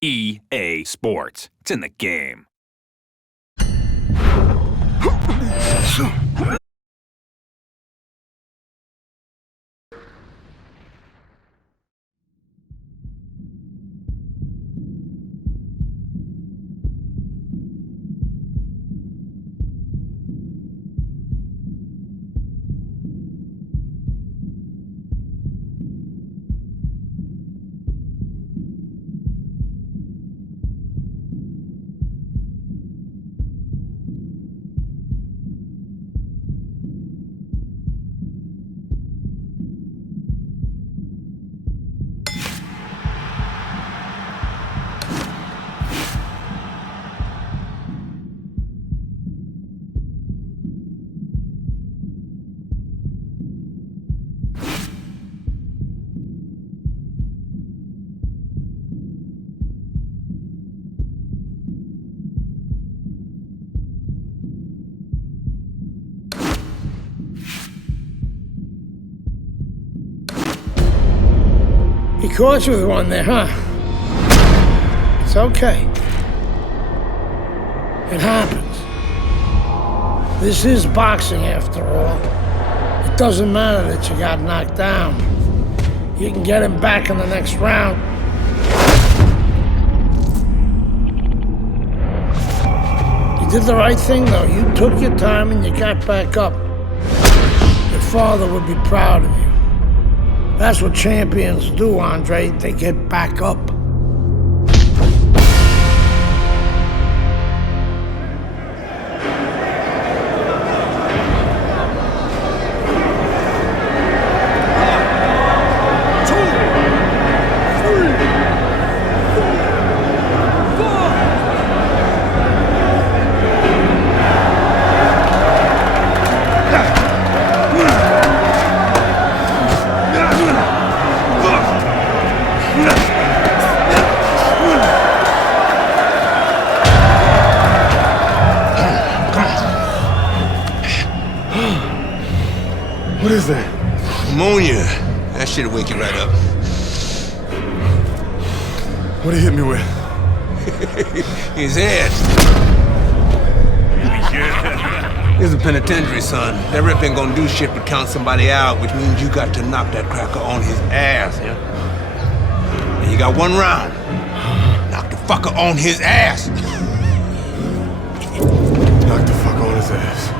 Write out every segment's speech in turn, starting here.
EA Sports. It's in the game. He caught you with one there, huh? It's okay. It happens. This is boxing after all. It doesn't matter that you got knocked down. You can get him back in the next round. You did the right thing, though. You took your time and you got back up. Your father would be proud of you. That's what champions do, Andre. They get back up. What is that? Ammonia. That shit'll wake you right up. What he hit me with? His head. Here's a penitentiary, son. That rep ain't gonna do shit but count somebody out, which means you got to knock that cracker on his ass, yeah? And you got one round. Knock the fucker on his ass. Knock the fuck on his ass.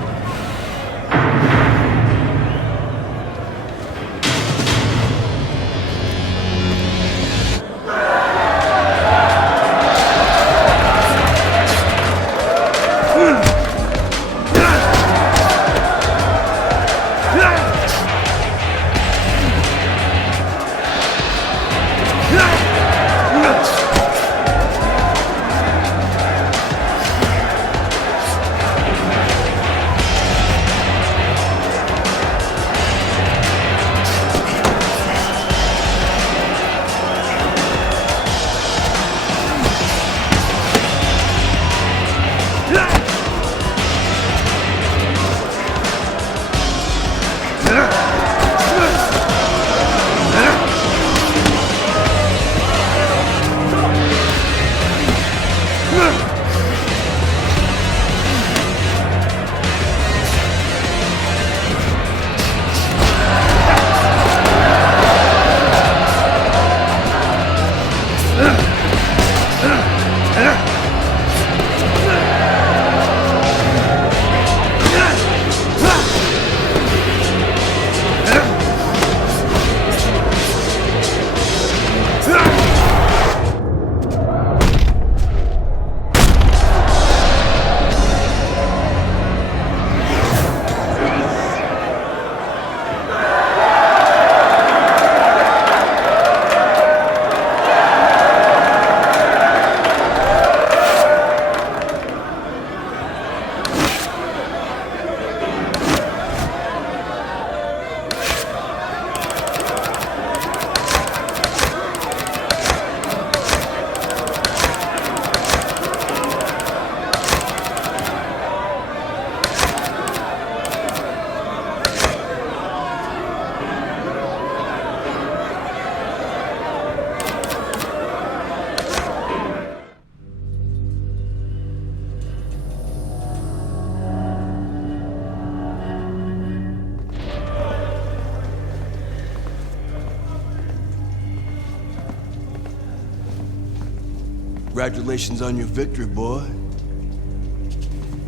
Congratulations on your victory, boy.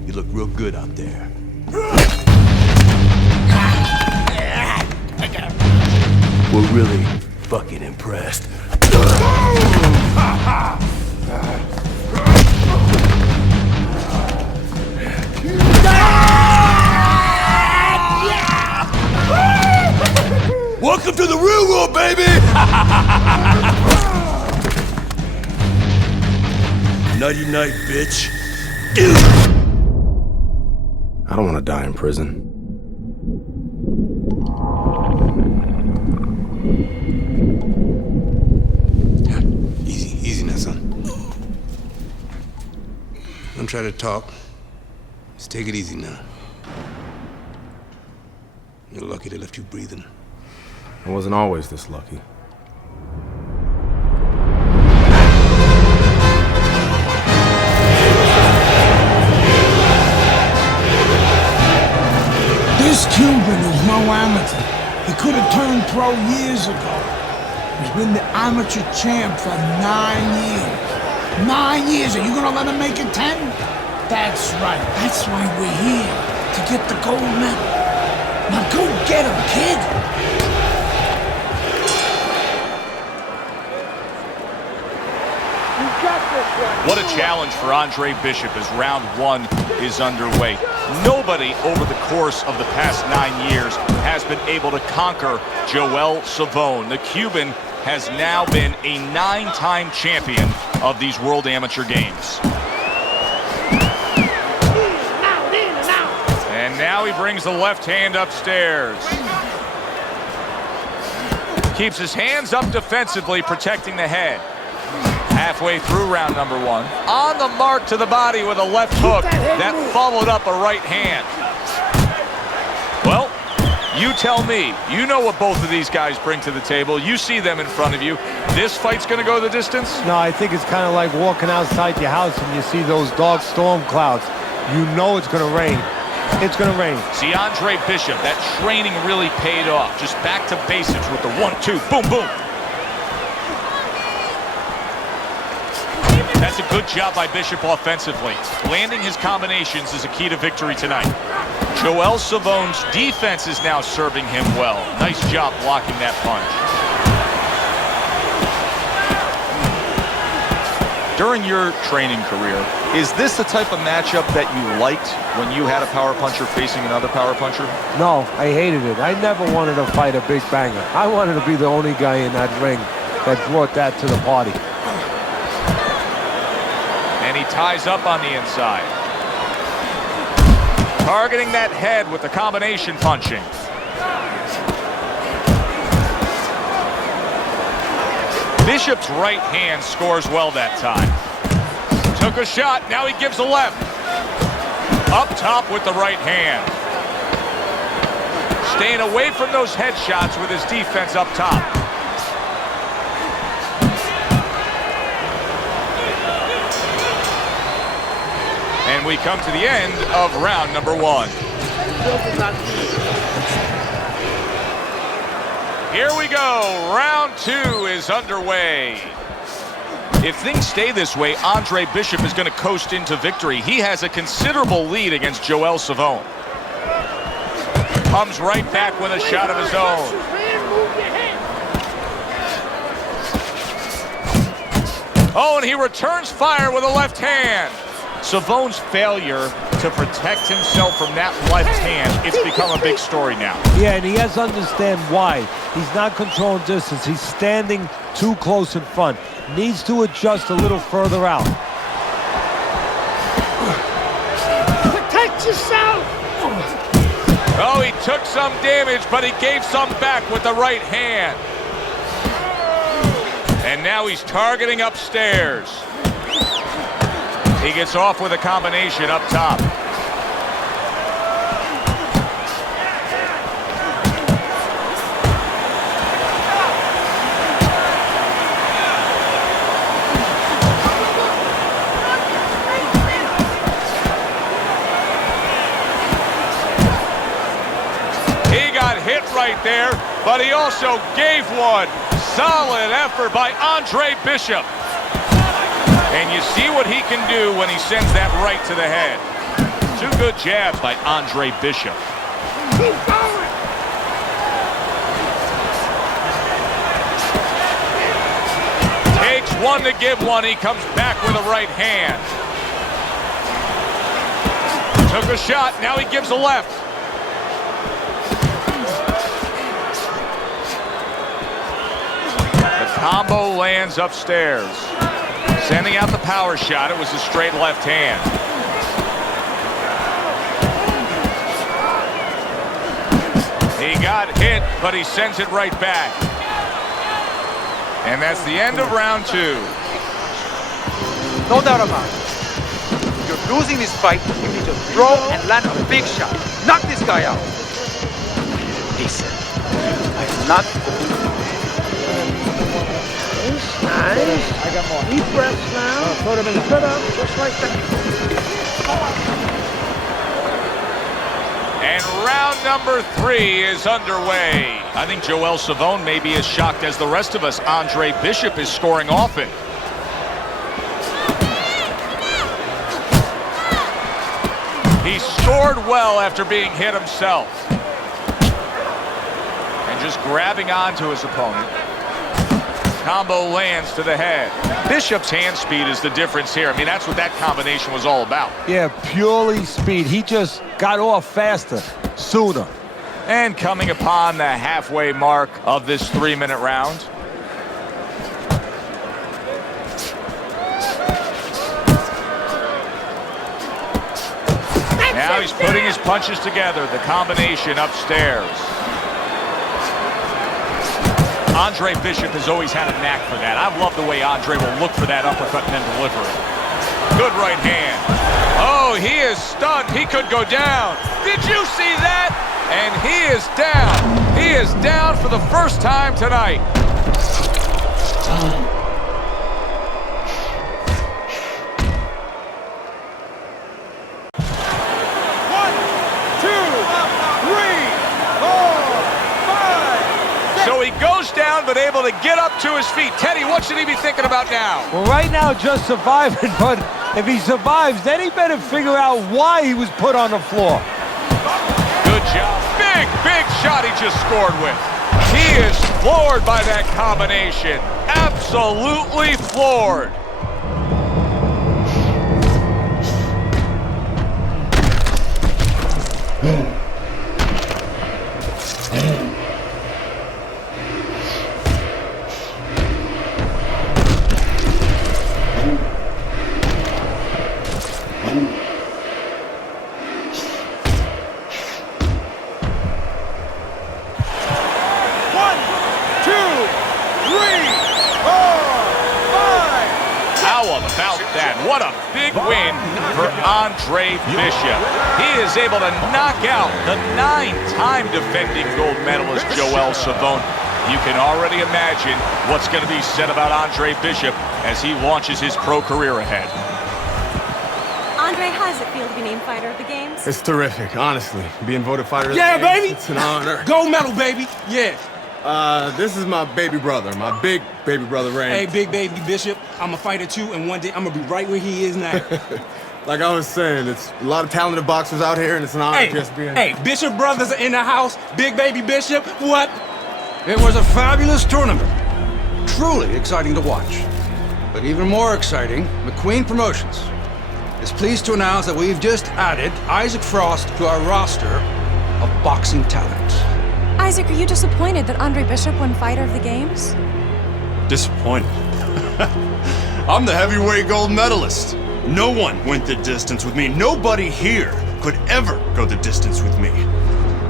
You look real good out there. We're really fucking impressed. Welcome to the real world, baby! Nighty night, bitch. I don't want to die in prison. Easy now, son. Don't try to talk. Just take it easy now. You're lucky they left you breathing. I wasn't always this lucky. This Cuban is no amateur. He could have turned pro years ago. He's been the amateur champ for 9 years. 9 years, are you gonna let him make it 10? That's right, that's why we're here, to get the gold medal. Now go get him, kid! What a challenge for Andre Bishop as round one is underway. Nobody over the course of the past 9 years has been able to conquer Joel Savone. The Cuban has now been a 9-time champion of these World Amateur Games. And now he brings the left hand upstairs. Keeps his hands up defensively, protecting the head. Halfway through round number one. On the mark to the body with a left hook that followed up a right hand. Well, you tell me. You know what both of these guys bring to the table. You see them in front of you. This fight's going to go the distance? No, I think it's kind of like walking outside your house and you see those dark storm clouds. You know it's going to rain. It's going to rain. See, Andre Bishop, that training really paid off. Just back to basics with the 1-2, boom, boom. That's a good job by Bishop offensively. Landing his combinations is a key to victory tonight. Joel Savone's defense is now serving him well. Nice job blocking that punch. During your training career, is this the type of matchup that you liked when you had a power puncher facing another power puncher? No, I hated it. I never wanted to fight a big banger. I wanted to be the only guy in that ring that brought that to the party. And he ties up on the inside. Targeting that head with the combination punching. Bishop's right hand scores well that time. Took a shot, now he gives a left. Up top with the right hand. Staying away from those headshots with his defense up top. And we come to the end of round number one. Here we go. Round two is underway. If things stay this way, Andre Bishop is going to coast into victory. He has a considerable lead against Joel Savone. Comes right back with a shot of his own. Oh, and he returns fire with a left hand. Savone's failure to protect himself from that left hand, it's become a big story now. Yeah, and he has to understand why. He's not controlling distance. He's standing too close in front. Needs to adjust a little further out. Protect yourself! Oh, he took some damage, but he gave some back with the right hand. And now he's targeting upstairs. He gets off with a combination up top. He got hit right there, but he also gave one. Solid effort by Andre Bishop. And you see what he can do when he sends that right to the head. Two good jabs by Andre Bishop. Keep going. Takes one to give one. He comes back with a right hand. Took a shot. Now he gives a left. The combo lands upstairs. Sending out the power shot. It was a straight left hand. He got hit, but he sends it right back. And that's the end of round 2. No doubt about it. If you're losing this fight, you need to throw and land a big shot. Knock this guy out. Listen, I'm not. Nice. I got more. Deep breaths now. Put him in the put up, just like that. And round number 3 is underway. I think Joel Savone may be as shocked as the rest of us. Andre Bishop is scoring often. He scored well after being hit himself. And just grabbing onto his opponent. Combo lands to the head. Bishop's hand speed is the difference here. I mean, that's what that combination was all about. Yeah, purely speed. He just got off faster, sooner. And coming upon the halfway mark of this 3-minute round. Now he's putting his punches together. The combination upstairs. Andre Bishop has always had a knack for that. I've loved the way Andre will look for that uppercut and then deliver it. Good right hand. Oh, he is stunned. He could go down. Did you see that? And he is down. He is down for the first time tonight. So he goes down, but able to get up to his feet. Teddy, what should he be thinking about now? Well, right now, just surviving, but if he survives, then he better figure out why he was put on the floor. Good job. Big, big shot he just scored with. He is floored by that combination. Absolutely floored. What a big win for Andre Bishop. He is able to knock out the 9-time defending gold medalist Joel Savone. You can already imagine what's going to be said about Andre Bishop as he launches his pro career ahead. Andre, how does it feel to be named Fighter of the Games? It's terrific, honestly. Being voted fighter of the Yeah, Games, baby. It's an honor. Gold medal, baby. Yeah. This is my baby brother, my big baby brother, Ray. Hey, big baby Bishop, I'm a fighter too, and one day I'm gonna be right where he is now. Like I was saying, it's a lot of talented boxers out here, and it's an honor just being... Hey, Bishop brothers are in the house. Big baby Bishop, what? It was a fabulous tournament. Truly exciting to watch. But even more exciting, McQueen Promotions is pleased to announce that we've just added Isaac Frost to our roster of boxing talent. Isaac, are you disappointed that Andre Bishop won Fighter of the Games? Disappointed. I'm the heavyweight gold medalist. No one went the distance with me. Nobody here could ever go the distance with me.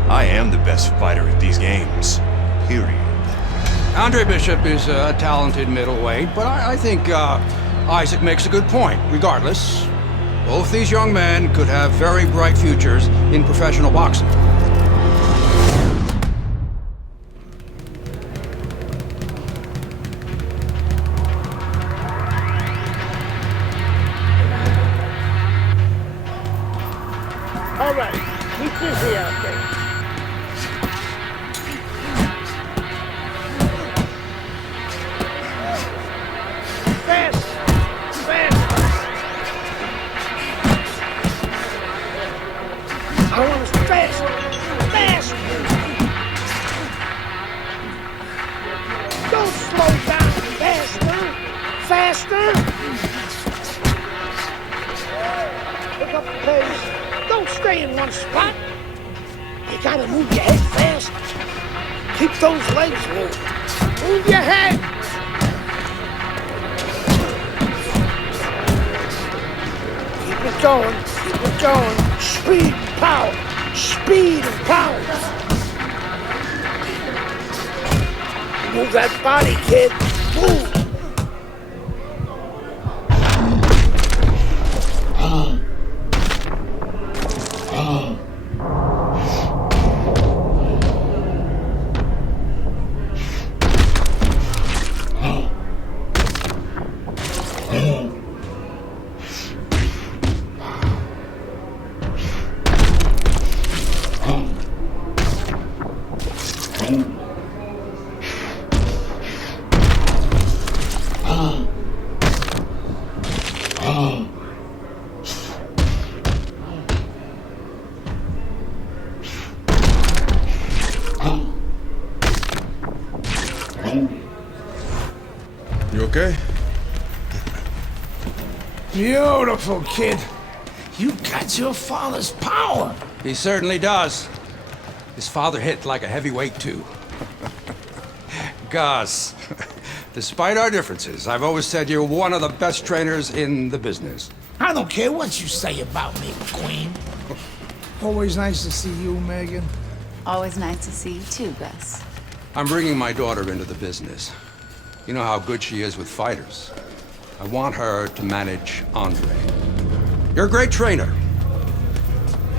I am the best fighter at these games. Period. Andre Bishop is a talented middleweight, but I think Isaac makes a good point. Regardless, both these young men could have very bright futures in professional boxing. All right, keep busy out there. Fast, fast. one spot. You gotta move your head fast. Keep those legs moving. Move your head. Keep it going. Keep it going. Speed and power. Speed and power. Move that body, kid. Move. You okay? Beautiful, kid. You got your father's power. He certainly does. His father hit like a heavyweight, too. Gus, despite our differences, I've always said you're one of the best trainers in the business. I don't care what you say about me, Queen. Always nice to see you, Megan. Always nice to see you too, Gus. I'm bringing my daughter into the business. You know how good she is with fighters. I want her to manage Andre. You're a great trainer.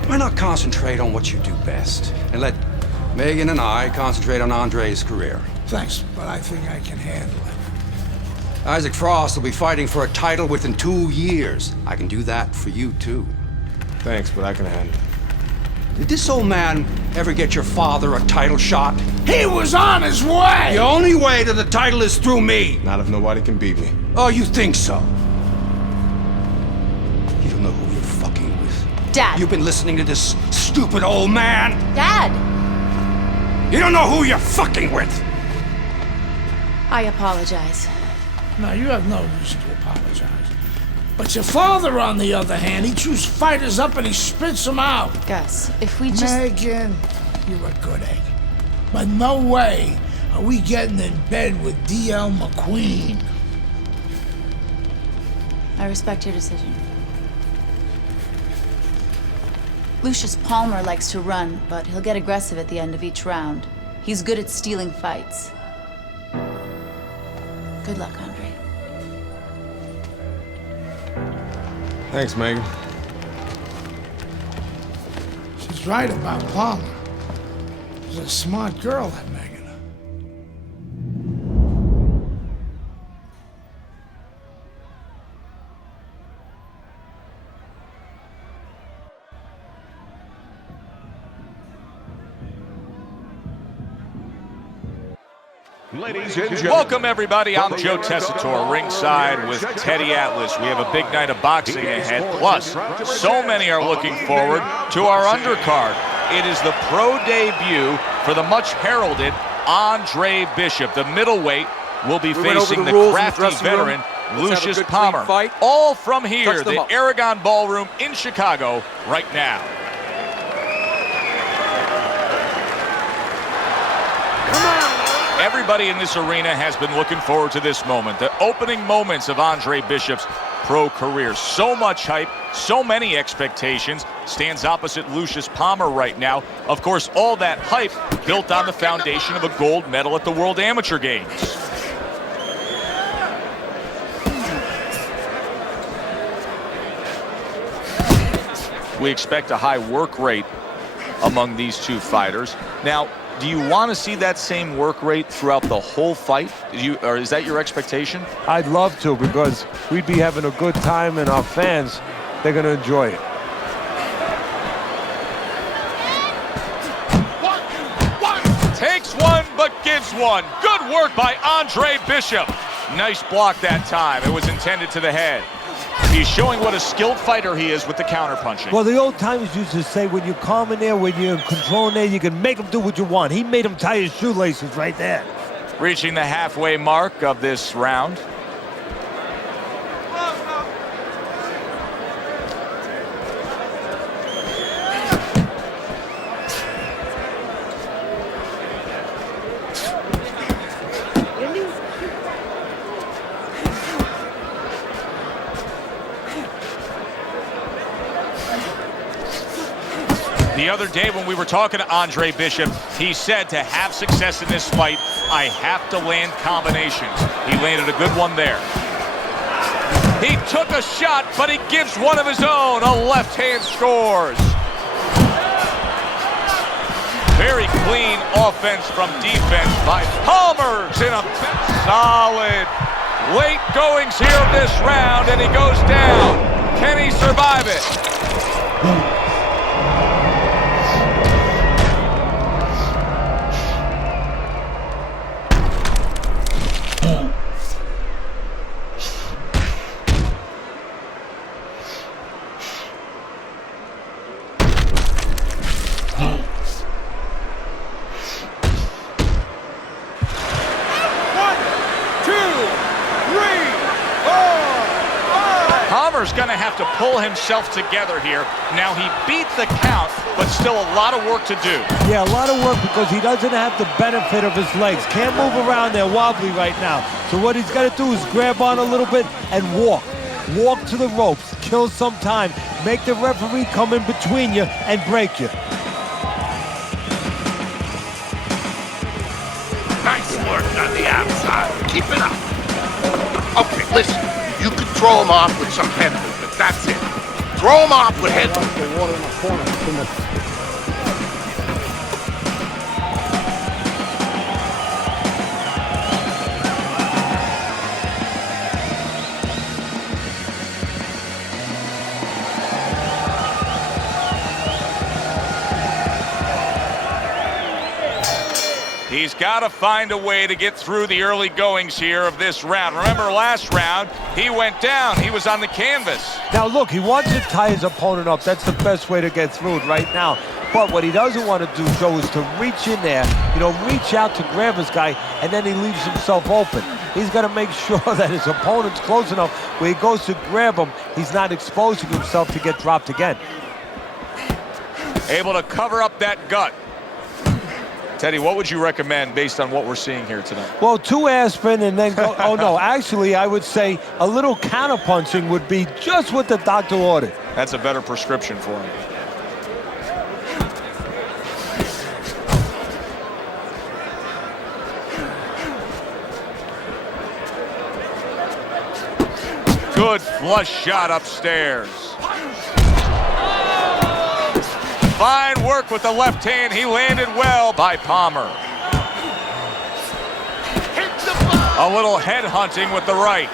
Why not concentrate on what you do best and let Megan and I concentrate on Andre's career? Thanks, but I think I can handle it. Isaac Frost will be fighting for a title within 2 years. I can do that for you, too. Thanks, but I can handle it. Did this old man ever get your father a title shot? He was on his way! The only way to the title is through me! Not if nobody can beat me. Oh, you think so? You don't know who you're fucking with. Dad! You've been listening to this stupid old man! Dad! You don't know who you're fucking with! I apologize. No, you have no reason to apologize. But your father, on the other hand, he chews fighters up and he spits them out. Gus, if we just... Megan, you're a good egg. But no way are we getting in bed with D.L. McQueen. I respect your decision. Lucius Palmer likes to run, but he'll get aggressive at the end of each round. He's good at stealing fights. Good luck, Andre. Thanks, Megan. She's right about Palmer. She's a smart girl, that Megan. Ladies and gentlemen. Welcome, everybody. I'm Joe Tessitore, ringside with Teddy Atlas. We have a big night of boxing ahead. Plus, so many are looking forward to our undercard. It is the pro debut for the much-heralded Andre Bishop. The middleweight will be facing the crafty veteran Lucius Palmer. All from here, the Aragon Ballroom in Chicago, right now. Everybody in this arena has been looking forward to this moment, the opening moments of Andre Bishop's pro career. So much hype, so many expectations. Stands opposite Lucius Palmer right now. Of course, all that hype built on the foundation of a gold medal at the World Amateur Games. We expect a high work rate among these two fighters. Now, do you want to see that same work rate throughout the whole fight? Or is that your expectation? I'd love to, because we'd be having a good time, and our fans, they're going to enjoy it. Takes one, but gives one. Good work by Andre Bishop. Nice block that time. It was intended to the head. He's showing what a skilled fighter he is with the counterpunching. Well, the old timers used to say, when you're calm in there, when you're in control in there, you can make him do what you want. He made him tie his shoelaces right there. Reaching the halfway mark of this round. other day when we were talking to Andre Bishop, he said to have success in this fight, I have to land combinations. He landed a good one there. He took a shot, but he gives one of his own. A left hand scores. Very clean offense from defense by Palmer's in a solid late goings here of this round, and he goes down. Can he survive it? Palmer's going to have to pull himself together here. Now, he beat the count, but still a lot of work to do. Yeah, a lot of work because he doesn't have the benefit of his legs. Can't move around there wobbly right now. So what he's got to do is grab on a little bit and walk. Walk to the ropes, kill some time, make the referee come in between you and break you. Nice work on the outside. Keep it up. Okay, listen. You could throw him off with some head movement. That's it. Throw him off with head movement. He's got to find a way to get through the early goings here of this round. Remember last round, he went down. He was on the canvas. Now look, he wants to tie his opponent up. That's the best way to get through it right now. But what he doesn't want to do, Joe, is to reach in there, reach out to grab his guy, and then he leaves himself open. He's got to make sure that his opponent's close enough where he goes to grab him, he's not exposing himself to get dropped again. Able to cover up that gut. Teddy, what would you recommend based on what we're seeing here tonight? Well, 2 aspirin and then go. Oh, no. Actually, I would say a little counterpunching would be just what the doctor ordered. That's a better prescription for him. Good flush shot upstairs. Fine work with the left hand. He landed well by Palmer. A little head hunting with the right.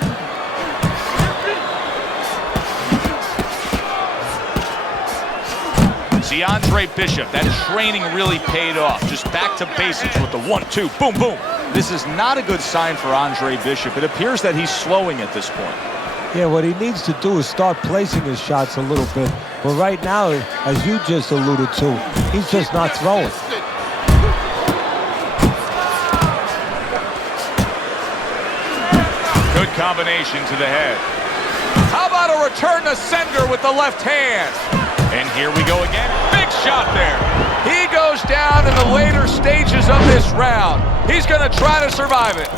See, Andre Bishop, that training really paid off. Just back to basics with the 1-2, boom, boom. This is not a good sign for Andre Bishop. It appears that he's slowing at this point. Yeah, what he needs to do is start placing his shots a little bit. But right now, as you just alluded to, he's just not throwing. Good combination to the head. How about a return to sender with the left hand? And here we go again. Big shot there. He goes down in the later stages of this round. He's going to try to survive it.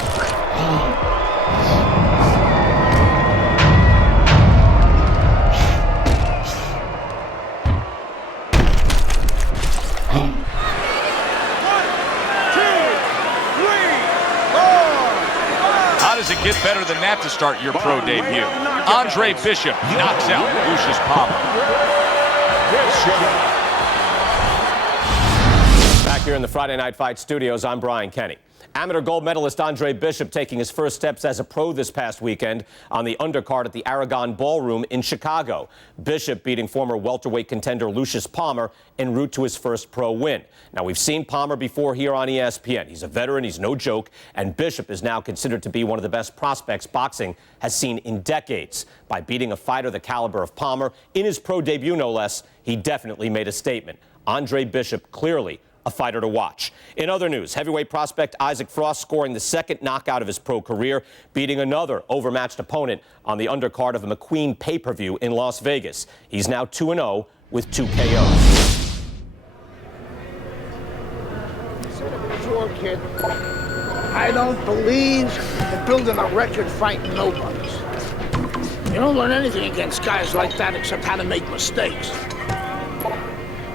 Does it get better than that to start your pro debut? Andre Bishop knocks out Lucius Palmer. Back here in the Friday Night Fight studios, I'm Brian Kenny. Amateur gold medalist Andre Bishop taking his first steps as a pro this past weekend on the undercard at the Aragon Ballroom in Chicago. Bishop beating former welterweight contender Lucius Palmer en route to his first pro win. Now, we've seen Palmer before here on ESPN. He's a veteran, he's no joke, and Bishop is now considered to be one of the best prospects boxing has seen in decades. By beating a fighter the caliber of Palmer in his pro debut, no less, he definitely made a statement. Andre Bishop clearly a fighter to watch. In other news, heavyweight prospect Isaac Frost scoring the second knockout of his pro career, beating another overmatched opponent on the undercard of a McQueen pay-per-view in Las Vegas. He's now 2-0 with 2 KOs. Kid, I don't believe in building a record fighting nobodies. You don't learn anything against guys like that except how to make mistakes.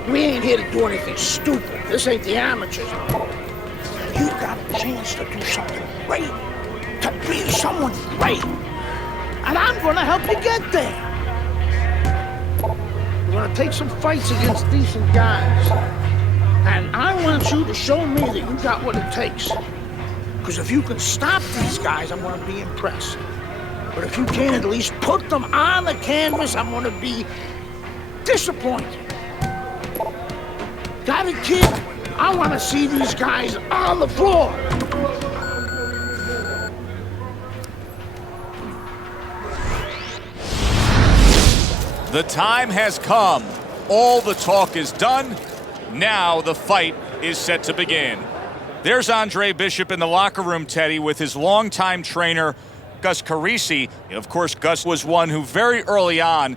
We ain't here to do anything stupid. This ain't the amateurs. You got a chance to do something great, to be someone great. And I'm gonna help you get there. We're gonna take some fights against decent guys. And I want you to show me that you got what it takes. Because if you can stop these guys, I'm gonna be impressed. But if you can't at least put them on the canvas, I'm gonna be disappointed. Got it, kid? I want to see these guys on the floor. The time has come. All the talk is done. Now the fight is set to begin. There's Andre Bishop in the locker room, Teddy, with his longtime trainer, Gus Carisi. Of course, Gus was one who very early on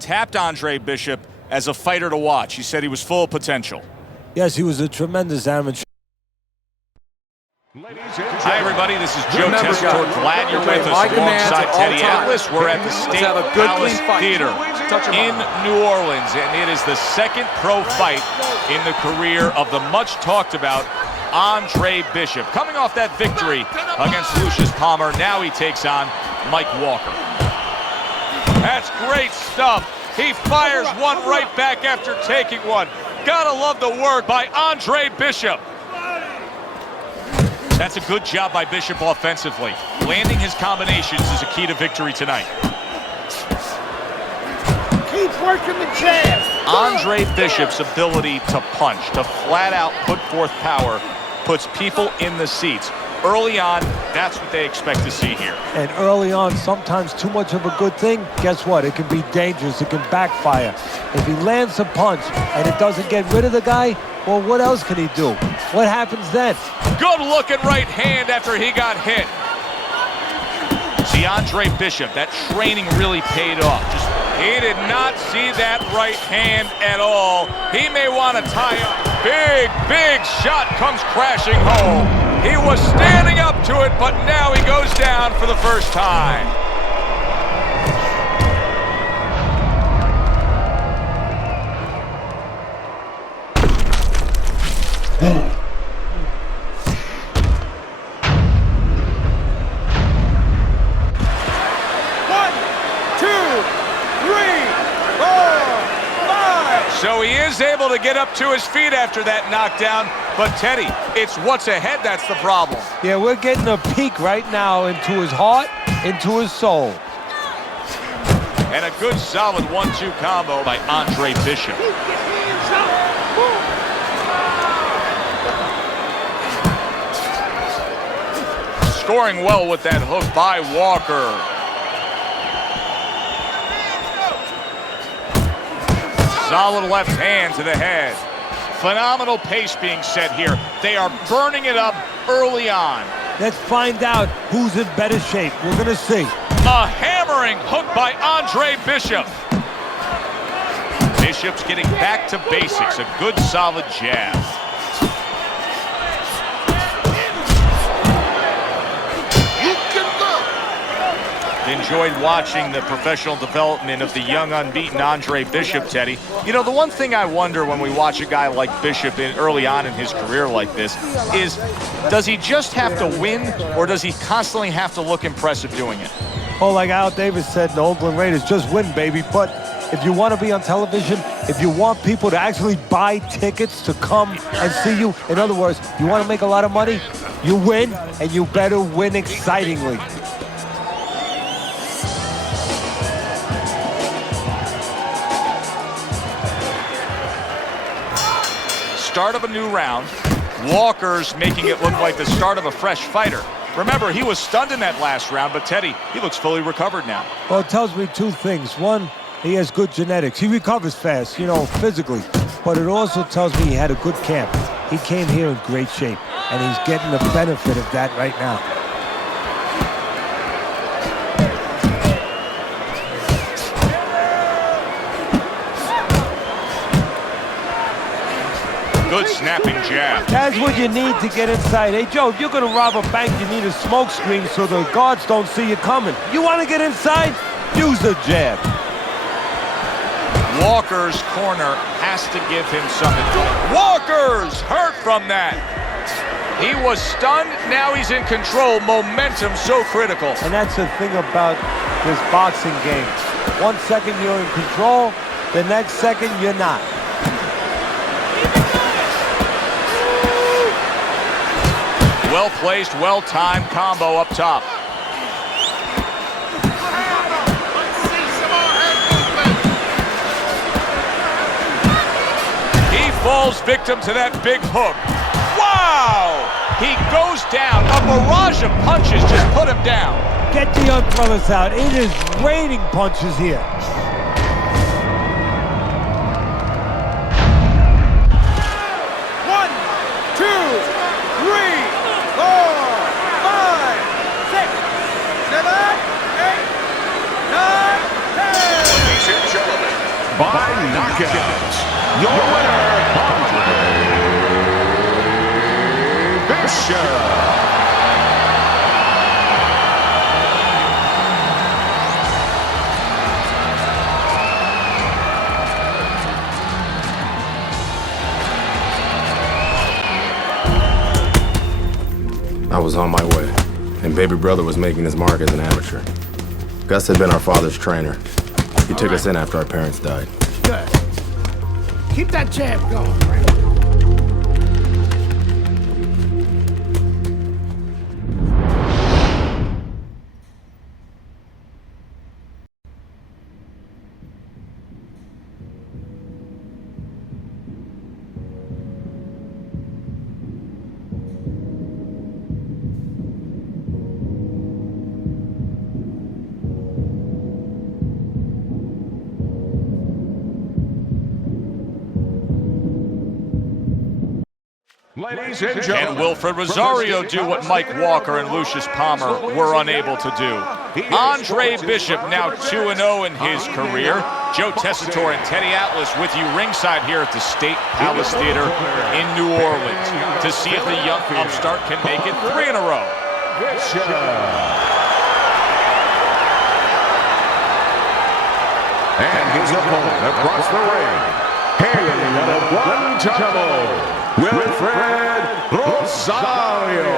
tapped Andre Bishop as a fighter to watch. He said he was full of potential. Yes, he was a tremendous amateur. Hi, everybody. This is Joe Tessitore. Glad you're with us alongside Teddy Atlas. We're at the State Palace Theater in New Orleans, and it is the second pro fight in the career of the much-talked-about Andre Bishop. Coming off that victory against Lucius Palmer, now he takes on Mike Walker. That's great stuff. He fires one right back after taking one. Gotta love the work by Andre Bishop. That's a good job by Bishop offensively. Landing his combinations is a key to victory tonight. Keep working the jab. Andre Bishop's ability to punch, to flat out put forth power, puts people in the seats. Early on, that's what they expect to see here. And early on, sometimes too much of a good thing, guess what? It can be dangerous. It can backfire. If he lands a punch and it doesn't get rid of the guy, well, what else can he do? What happens then? Good looking right hand after he got hit. See, Andre Bishop, that training really paid off. He did not see that right hand at all. He may want to tie up. Big shot comes crashing home. He was standing up to it, but now he goes down for the first time. So he is able to get up to his feet after that knockdown. But Teddy, it's what's ahead that's the problem. Yeah, we're getting a peek right now into his heart, into his soul. And a good solid 1-2 combo by Andre Bishop. Scoring well with that hook by Walker. Solid left hand to the head. Phenomenal pace being set here. They are burning it up early on. Let's find out who's in better shape. We're going to see. A hammering hook by Andre Bishop. Bishop's getting back to basics. A good solid jab. Enjoyed watching the professional development of the young, unbeaten Andre Bishop, Teddy. You know, the one thing I wonder when we watch a guy like Bishop early on in his career like this is, does he just have to win, or does he constantly have to look impressive doing it? Oh, like Al Davis said in the Oakland Raiders, just win, baby. But if you want to be on television, if you want people to actually buy tickets to come and see you, in other words, you want to make a lot of money, you win, and you better win excitingly. Start of a new round. Walker's making it look like the start of a fresh fighter. Remember, he was stunned in that last round, but Teddy, he looks fully recovered now. Well, it tells me two things. One, he has good genetics. He recovers fast, you know, physically. But it also tells me he had a good camp. He came here in great shape, and he's getting the benefit of that right now. Good snapping jab. That's what you need to get inside. Hey, Joe, if you're going to rob a bank, you need a smoke screen so the guards don't see you coming. You want to get inside? Use the jab. Walker's corner has to give him some advice. Walker's hurt from that. He was stunned, now he's in control. Momentum so critical. And that's the thing about this boxing game. 1 second you're in control, the next second you're not. Well-placed, well-timed combo up top. He falls victim to that big hook. Wow! He goes down. A barrage of punches just put him down. Get the young brothers out. It is raining punches here. One, two, three, 4, 5, 6, 7, 8, 9, 10. Ladies and gentlemen, by knockout, your winner, Andre Bishop. I was on my way, and baby brother was making his mark as an amateur. Gus had been our father's trainer. He took us in after our parents died. Good. Keep that jab going, Brandon. Ladies and gentlemen, Can Wilfred Rosario do what Mike Walker and Lucius Palmer were unable to do? Andre Bishop now 2-0 in his career. Joe Tessitore and Teddy Atlas with you ringside here at the State Palace Theater in New Orleans to see if the young upstart can make it 3 in a row. and his opponent across the ring, hailing out of Guantanamo, Wilfred Rosario.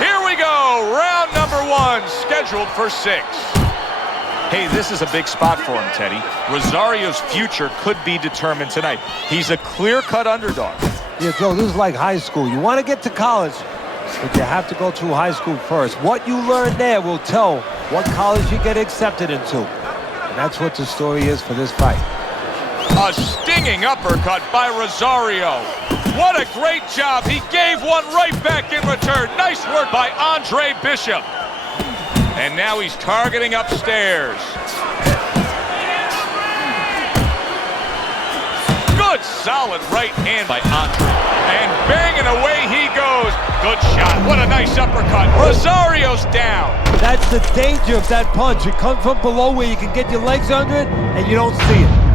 Here we go, round number 1, scheduled for 6. Hey, this is a big spot for him, Teddy. Rosario's future could be determined tonight. He's a clear-cut underdog. Yeah, Joe, this is like high school. You want to get to college, but you have to go through high school first. What you learn there will tell what college you get accepted into. And that's what the story is for this fight. A stinging uppercut by Rosario. What a great job. He gave one right back in return. Nice work by Andre Bishop. And now he's targeting upstairs. Good solid right hand by Andre. And banging away he goes. Good shot. What a nice uppercut. Rosario's down. That's the danger of that punch. It comes from below where you can get your legs under it and you don't see it.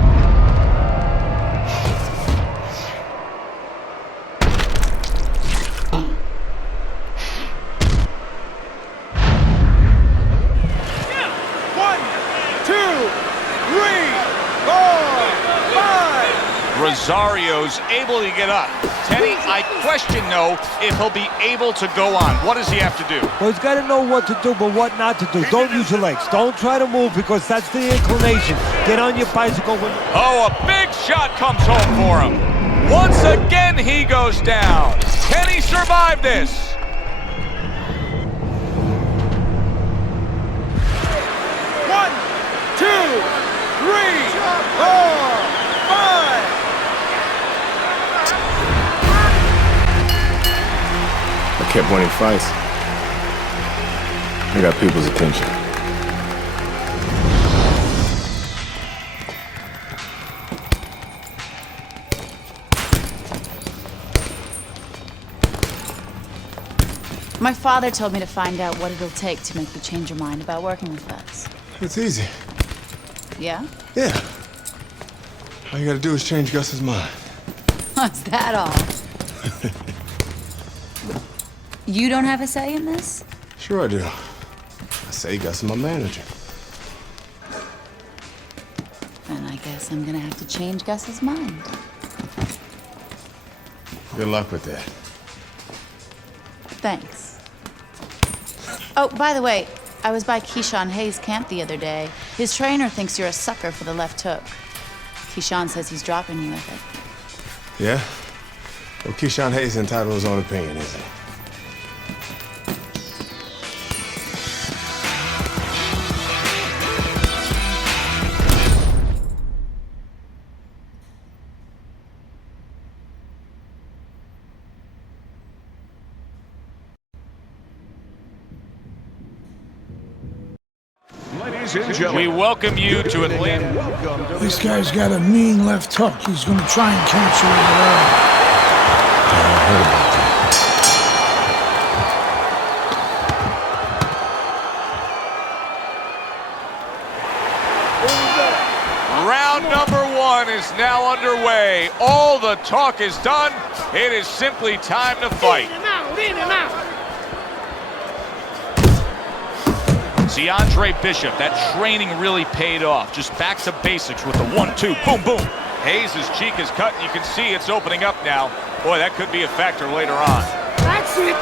Rosario's able to get up. Teddy, I question, though, if he'll be able to go on. What does he have to do? Well, he's got to know what to do, but what not to do. Don't use your legs. Don't try to move because that's the inclination. Get on your bicycle. Oh, a big shot comes home for him. Once again, he goes down. Can he survive this? One, two, three, 4, 5. I kept winning fights. I got people's attention. My father told me to find out what it'll take to make you change your mind about working with us. It's easy. Yeah? Yeah. All you gotta do is change Gus's mind. Is that all? You don't have a say in this? Sure I do. I say Gus is my manager. Then I guess I'm gonna have to change Gus's mind. Good luck with that. Thanks. Oh, by the way, I was by Keyshawn Hayes' camp the other day. His trainer thinks you're a sucker for the left hook. Keyshawn says he's dropping you with it. Yeah? Well, Keyshawn Hayes is entitled to his own opinion, isn't he? We welcome you to Atlanta. This guy's got a mean left hook. He's going to try and catch you with Round number 1 is now underway. All the talk is done. It is simply time to fight. In and out. See, Andre Bishop, that training really paid off. Just back to basics with the 1-2, boom, boom. Hayes' cheek is cut, and you can see it's opening up now. Boy, that could be a factor later on. That's it.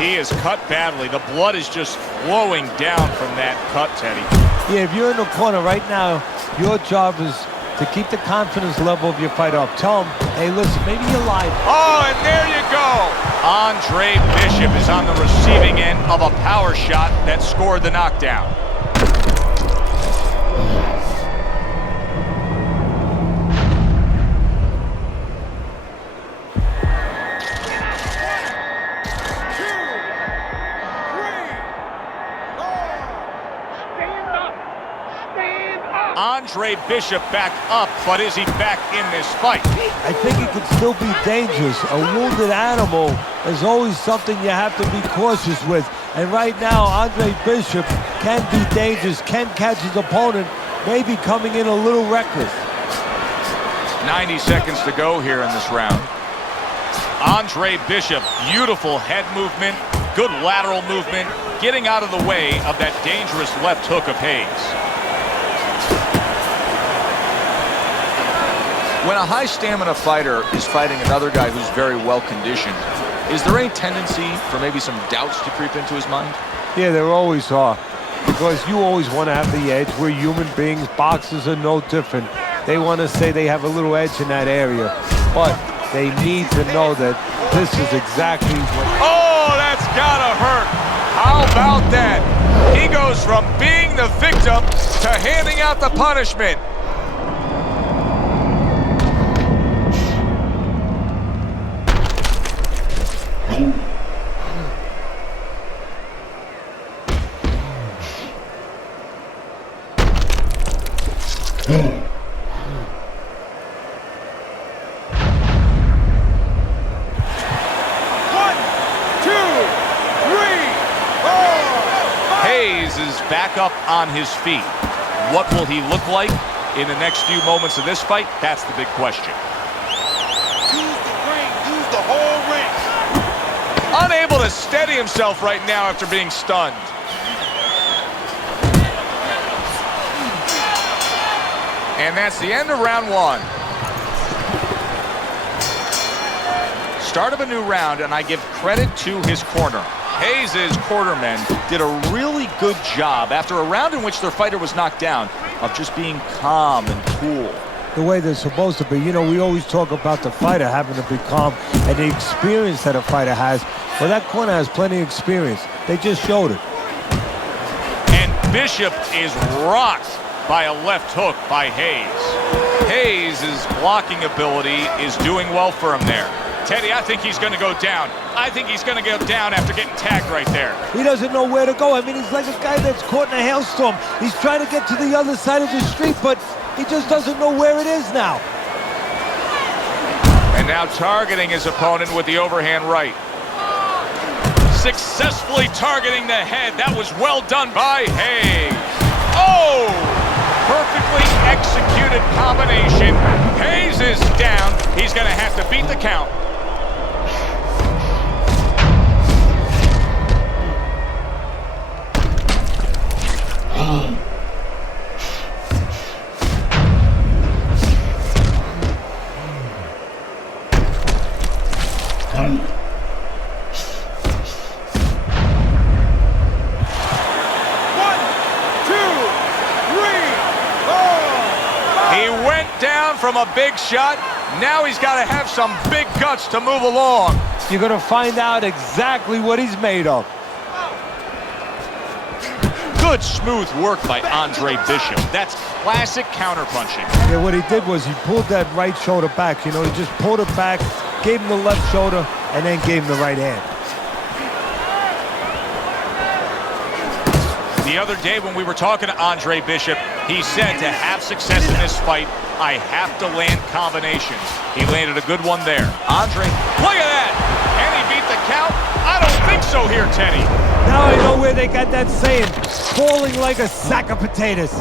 He is cut badly. The blood is just flowing down from that cut, Teddy. Yeah, if you're in the corner right now, your job is to keep the confidence level of your fighter up. Tell him, hey, listen, maybe you lied. Oh, and there you go. Andre Bishop is on the receiving end of a power shot that scored the knockdown. Andre Bishop back up, but is he back in this fight? I think he could still be dangerous. A wounded animal is always something you have to be cautious with. And right now, Andre Bishop can be dangerous, can catch his opponent, maybe coming in a little reckless. 90 seconds to go here in this round. Andre Bishop, beautiful head movement, good lateral movement, getting out of the way of that dangerous left hook of Hayes. When a high-stamina fighter is fighting another guy who's very well-conditioned, is there any tendency for maybe some doubts to creep into his mind? Yeah, there always are. Because you always want to have the edge. We're human beings. Boxers are no different. They want to say they have a little edge in that area. But they need to know that this is exactly what... Oh, that's gotta hurt. How about that? He goes from being the victim to handing out the punishment. Back up on his feet. What will he look like in the next few moments of this fight? That's the big question. Use the ring. Use the whole ring. Unable to steady himself right now after being stunned. And that's the end of round 1. Start of a new round, and I give credit to his corner. Hayes' quartermen did a really good job after a round in which their fighter was knocked down of just being calm and cool. The way they're supposed to be. You know, we always talk about the fighter having to be calm and the experience that a fighter has. Well, that corner has plenty of experience. They just showed it. And Bishop is rocked by a left hook by Hayes. Hayes' blocking ability is doing well for him there. Teddy, I think he's going to go down. I think he's going to go down after getting tagged right there. He doesn't know where to go. I mean, he's like a guy that's caught in a hailstorm. He's trying to get to the other side of the street, but he just doesn't know where it is now. And now targeting his opponent with the overhand right. Successfully targeting the head. That was well done by Hayes. Oh! Perfectly executed combination. Hayes is down. He's going to have to beat the count. went down from a big shot. Now he's got to have some big guts to move along. You're going to find out exactly what he's made of. Good smooth work by Andre Bishop. That's classic counterpunching. Yeah, what he did was he pulled that right shoulder back. You know, he just pulled it back, gave him the left shoulder, and then gave him the right hand. The other day when we were talking to Andre Bishop, he said to have success in this fight, I have to land combinations. He landed a good one there. Andre, look at that! Can he beat the count? I don't think so here, Teddy. Now I know where they got that saying, falling like a sack of potatoes.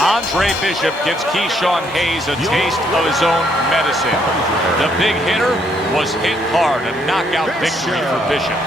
Andre Bishop gives Keyshawn Hayes a taste of his own medicine. The big hitter was hit hard, a knockout victory for Bishop.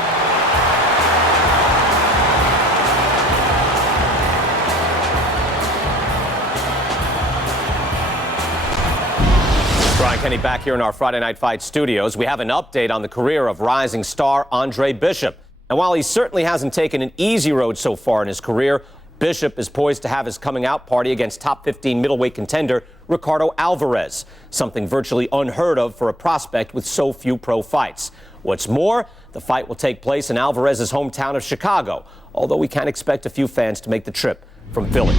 Brian Kenny back here in our Friday Night Fight studios. We have an update on the career of rising star Andre Bishop. And while he certainly hasn't taken an easy road so far in his career, Bishop is poised to have his coming out party against top 15 middleweight contender Ricardo Alvarez, something virtually unheard of for a prospect with so few pro fights. What's more, the fight will take place in Alvarez's hometown of Chicago, although we can expect a few fans to make the trip from Philly.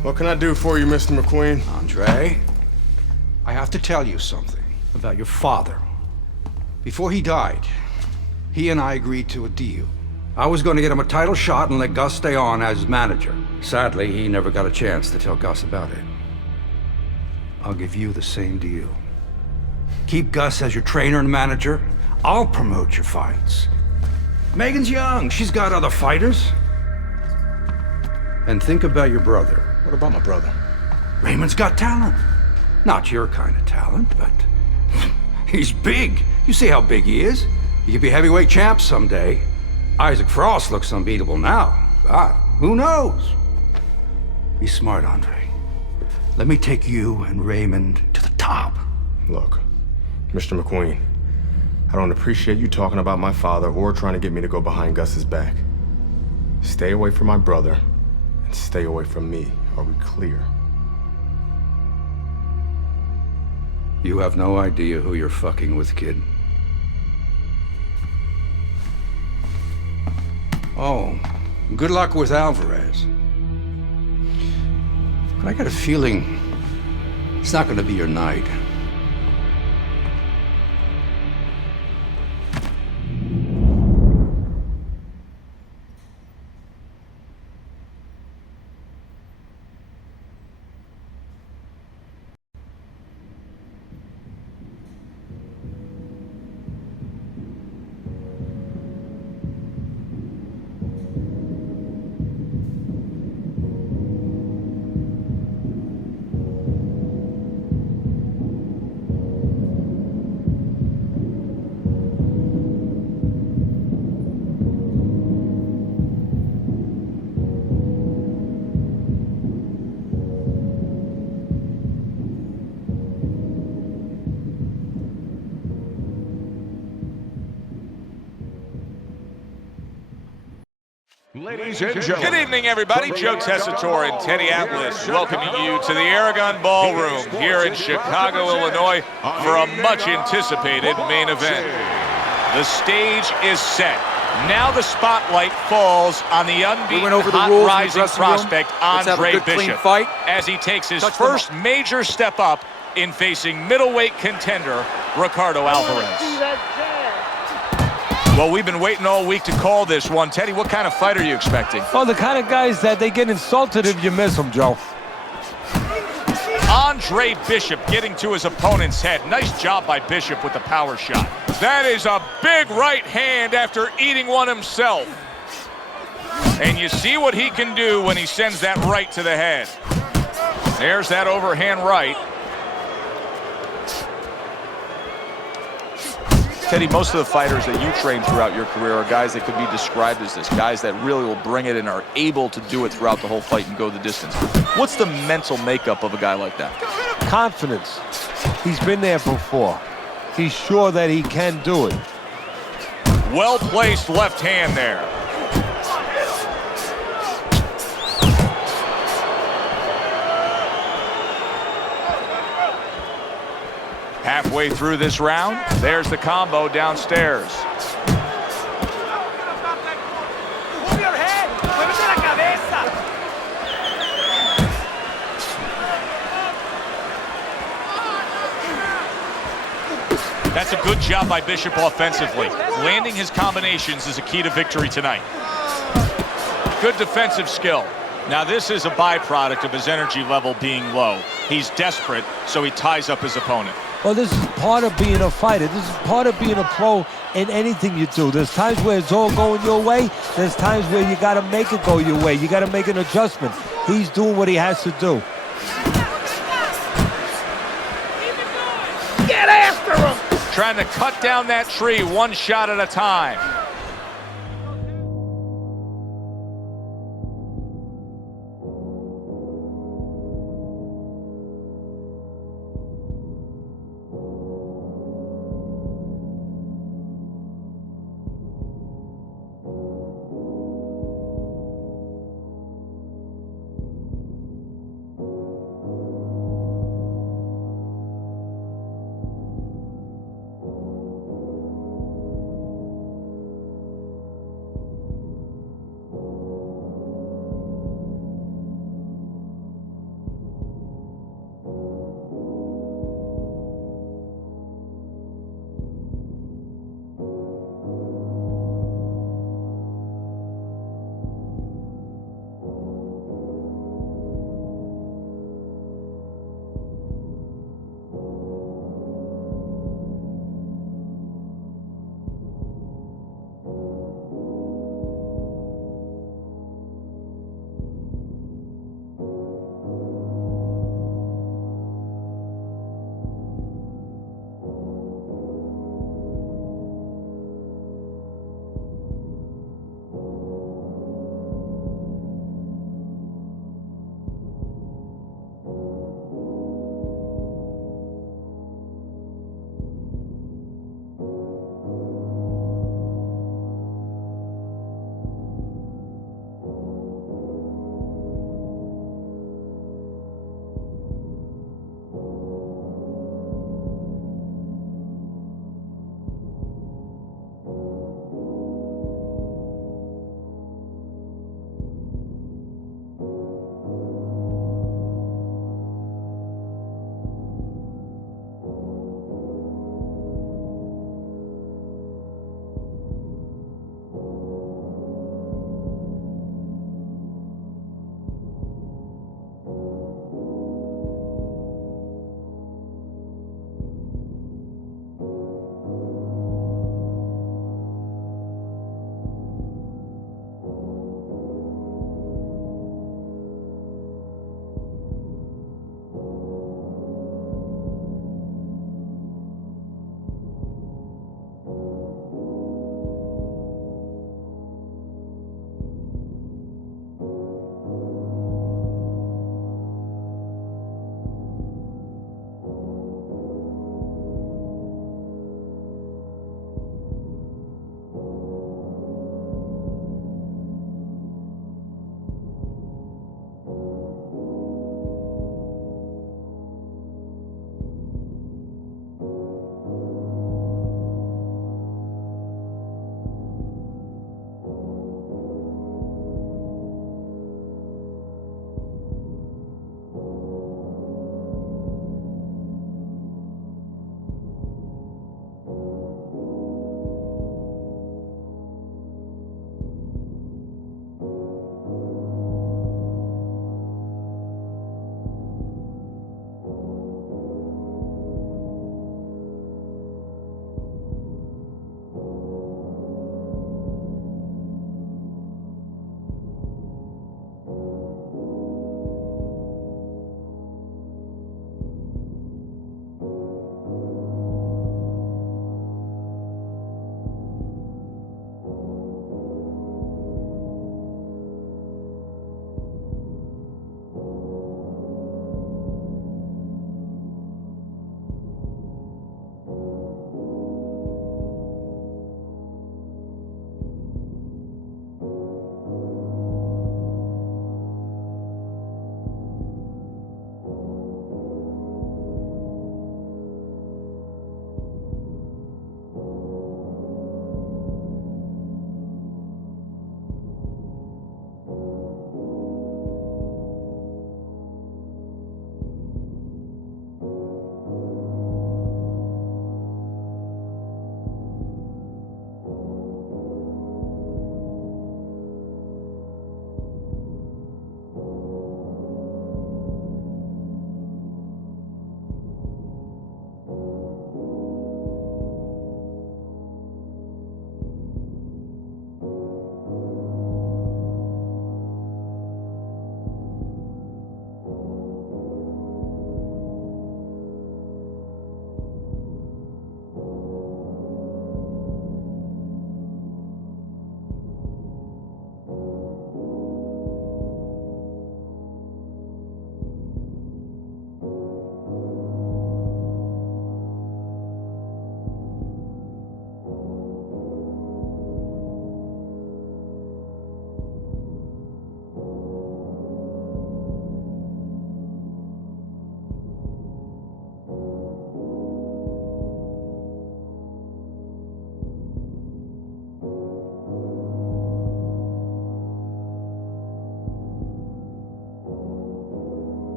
What can I do for you, Mr. McQueen? Andre, I have to tell you something about your father. Before he died, he and I agreed to a deal. I was going to get him a title shot and let Gus stay on as manager. Sadly, he never got a chance to tell Gus about it. I'll give you the same deal. Keep Gus as your trainer and manager. I'll promote your fights. Megan's young. She's got other fighters. And think about your brother. What about my brother? Raymond's got talent. Not your kind of talent, but he's big. You see how big he is. He could be heavyweight champ someday. Isaac Frost looks unbeatable now. God, who knows? Be smart, Andre. Let me take you and Raymond to the top. Look, Mr. McQueen, I don't appreciate you talking about my father or trying to get me to go behind Gus's back. Stay away from my brother and stay away from me. Are we clear? You have no idea who you're fucking with, kid. Oh, good luck with Alvarez. But I got a feeling it's not gonna be your night. Ladies and gentlemen. Good evening, everybody. Joe Tessitore and Teddy Atlas welcoming you to the Aragon Ballroom here in Chicago, Illinois for a much-anticipated main event. The stage is set. Now the spotlight falls on the unbeaten, hot-rising prospect Andre Bishop as he takes his first major step up in facing middleweight contender Ricardo Alvarez. Well, we've been waiting all week to call this one. Teddy, what kind of fight are you expecting? Well, the kind of guys that they get insulted if you miss them, Joe. Andre Bishop getting to his opponent's head. Nice job by Bishop with the power shot. That is a big right hand after eating one himself. And you see what he can do when he sends that right to the head. There's that overhand right. Teddy, most of the fighters that you train throughout your career are guys that could be described as this, guys that really will bring it and are able to do it throughout the whole fight and go the distance. What's the mental makeup of a guy like that? Confidence. He's been there before. He's sure that he can do it. Well-placed left hand there. Halfway through this round, there's the combo downstairs. Move your head! Muévete la cabeza! That's a good job by Bishop offensively. Landing his combinations is a key to victory tonight. Good defensive skill. Now this is a byproduct of his energy level being low. He's desperate, so he ties up his opponent. Well, this is part of being a fighter. This is part of being a pro in anything you do. There's times where it's all going your way. There's times where you got to make it go your way. You got to make an adjustment. He's doing what he has to do. Get after him! Trying to cut down that tree one shot at a time.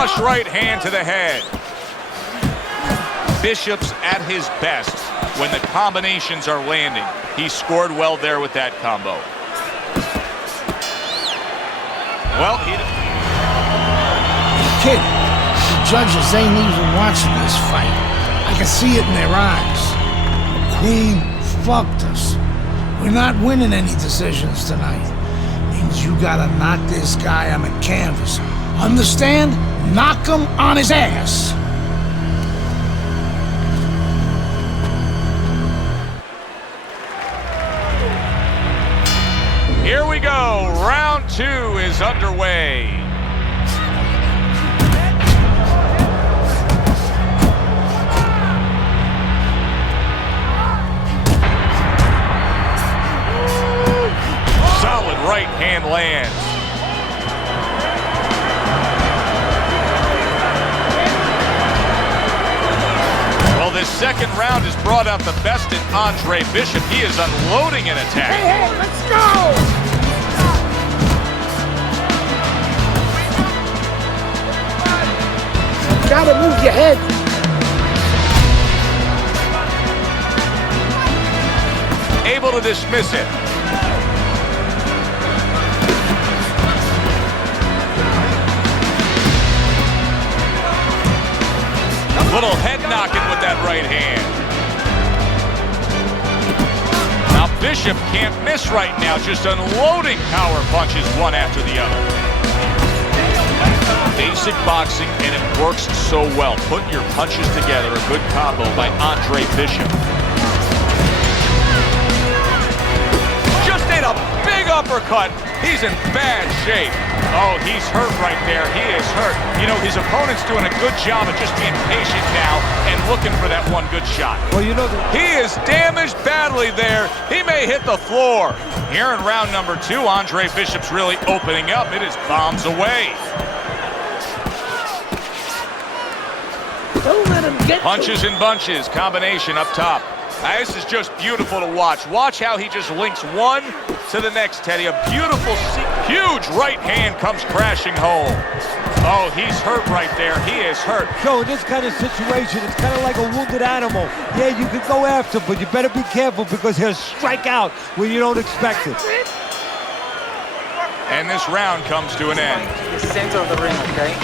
Flush right hand to the head. Bishop's at his best when the combinations are landing. He scored well there with that combo. Well, Kid, the judges ain't even watching this fight. I can see it in their eyes. McQueen fucked us. We're not winning any decisions tonight. Means you gotta knock this guy on the canvas. Understand? Knock him on his ass. here we go. Round 2 is underway. Solid right hand lands. Well, this second round has brought out the best in Andre Bishop. He is unloading an attack. Hey, let's go! Gotta move your head. Able to dismiss it. Little head knocking with that right hand. Now Bishop can't miss right now, just unloading power punches one after the other. Basic boxing, and it works so well. Put your punches together, a good combo by Andre Bishop. Just ate a big uppercut. He's in bad shape. Oh, he's hurt right there. He is hurt. You know, his opponent's doing a good job of just being patient now and looking for that one good shot. Well, you know, he is damaged badly there. He may hit the floor. Here in round number 2, Andre Bishop's really opening up. It is bombs away. Don't let him get punches and bunches, combination up top. Now, this is just beautiful to watch. Watch how he just links one to the next, Teddy. A beautiful, huge right hand comes crashing home. Oh, he's hurt right there. He is hurt. Joe, in this kind of situation, it's kind of like a wounded animal. Yeah, you can go after him, but you better be careful because he'll strike out when you don't expect it. And this round comes to an end. The center of the ring, okay?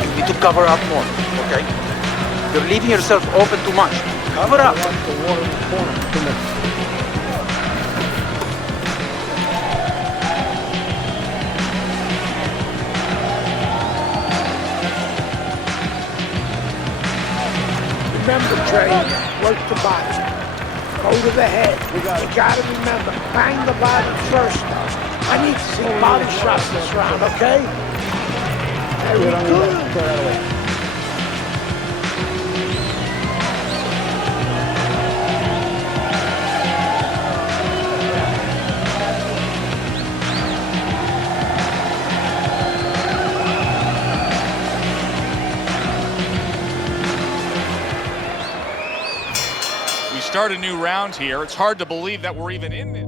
You need to cover up more, okay? You're leaving yourself open too much. Cover up. Remember, Trey, work the body. Go to the head. You gotta remember, bang the body first, though. I need to see body shots this round, okay? Very good. Start a new round here. It's hard to believe that we're even in it.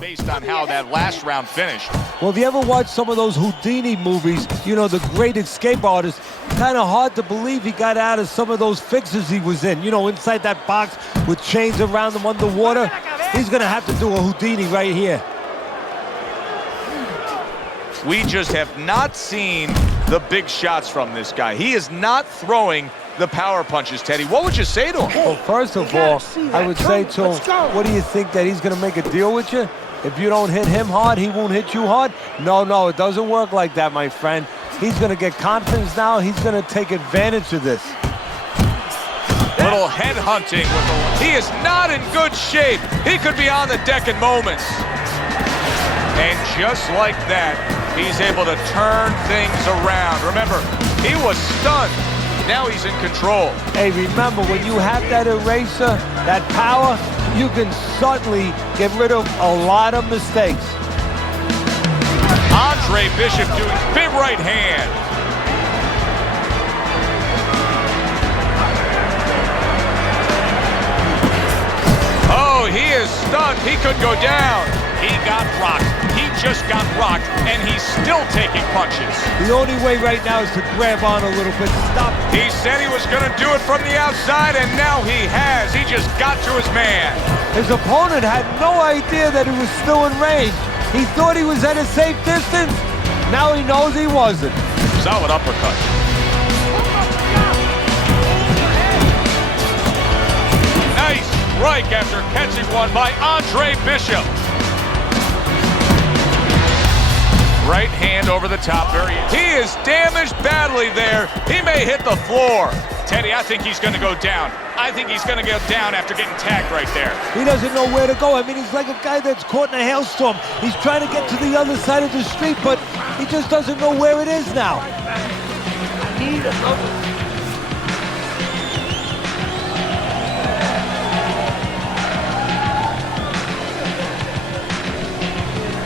based on how that last round finished. Well, if you ever watch some of those Houdini movies, you know, the great escape artist, kind of hard to believe he got out of some of those fixes he was in. You know, inside that box with chains around him underwater. He's going to have to do a Houdini right here. We just have not seen the big shots from this guy. He is not throwing the power punches, Teddy. What would you say to him? Well, first of all, I would say to him, what do you think, that he's going to make a deal with you? If you don't hit him hard, he won't hit you hard? No, it doesn't work like that, my friend. He's going to get confidence now. He's going to take advantage of this. Little head hunting. He is not in good shape. He could be on the deck in moments. And just like that, he's able to turn things around. Remember, he was stunned. Now he's in control. Hey, remember, when you have that eraser, that power, you can certainly get rid of a lot of mistakes. Andre Bishop doing big right hand. Oh, he is stunned. He could go down. He got rocked. He just got rocked, and he's still taking punches. The only way right now is to grab on a little bit. Stop. He said he was going to do it from the outside, and now he has. He just got to his man. His opponent had no idea that he was still in range. He thought he was at a safe distance. Now he knows he wasn't. Solid uppercut. Nice strike after catching one by Andre Bishop. Right hand over the top. He is damaged badly there. He may hit the floor. Teddy, I think he's going to go down. I think he's going to go down after getting tagged right there. He doesn't know where to go. I mean, he's like a guy that's caught in a hailstorm. He's trying to get to the other side of the street, but he just doesn't know where it is now.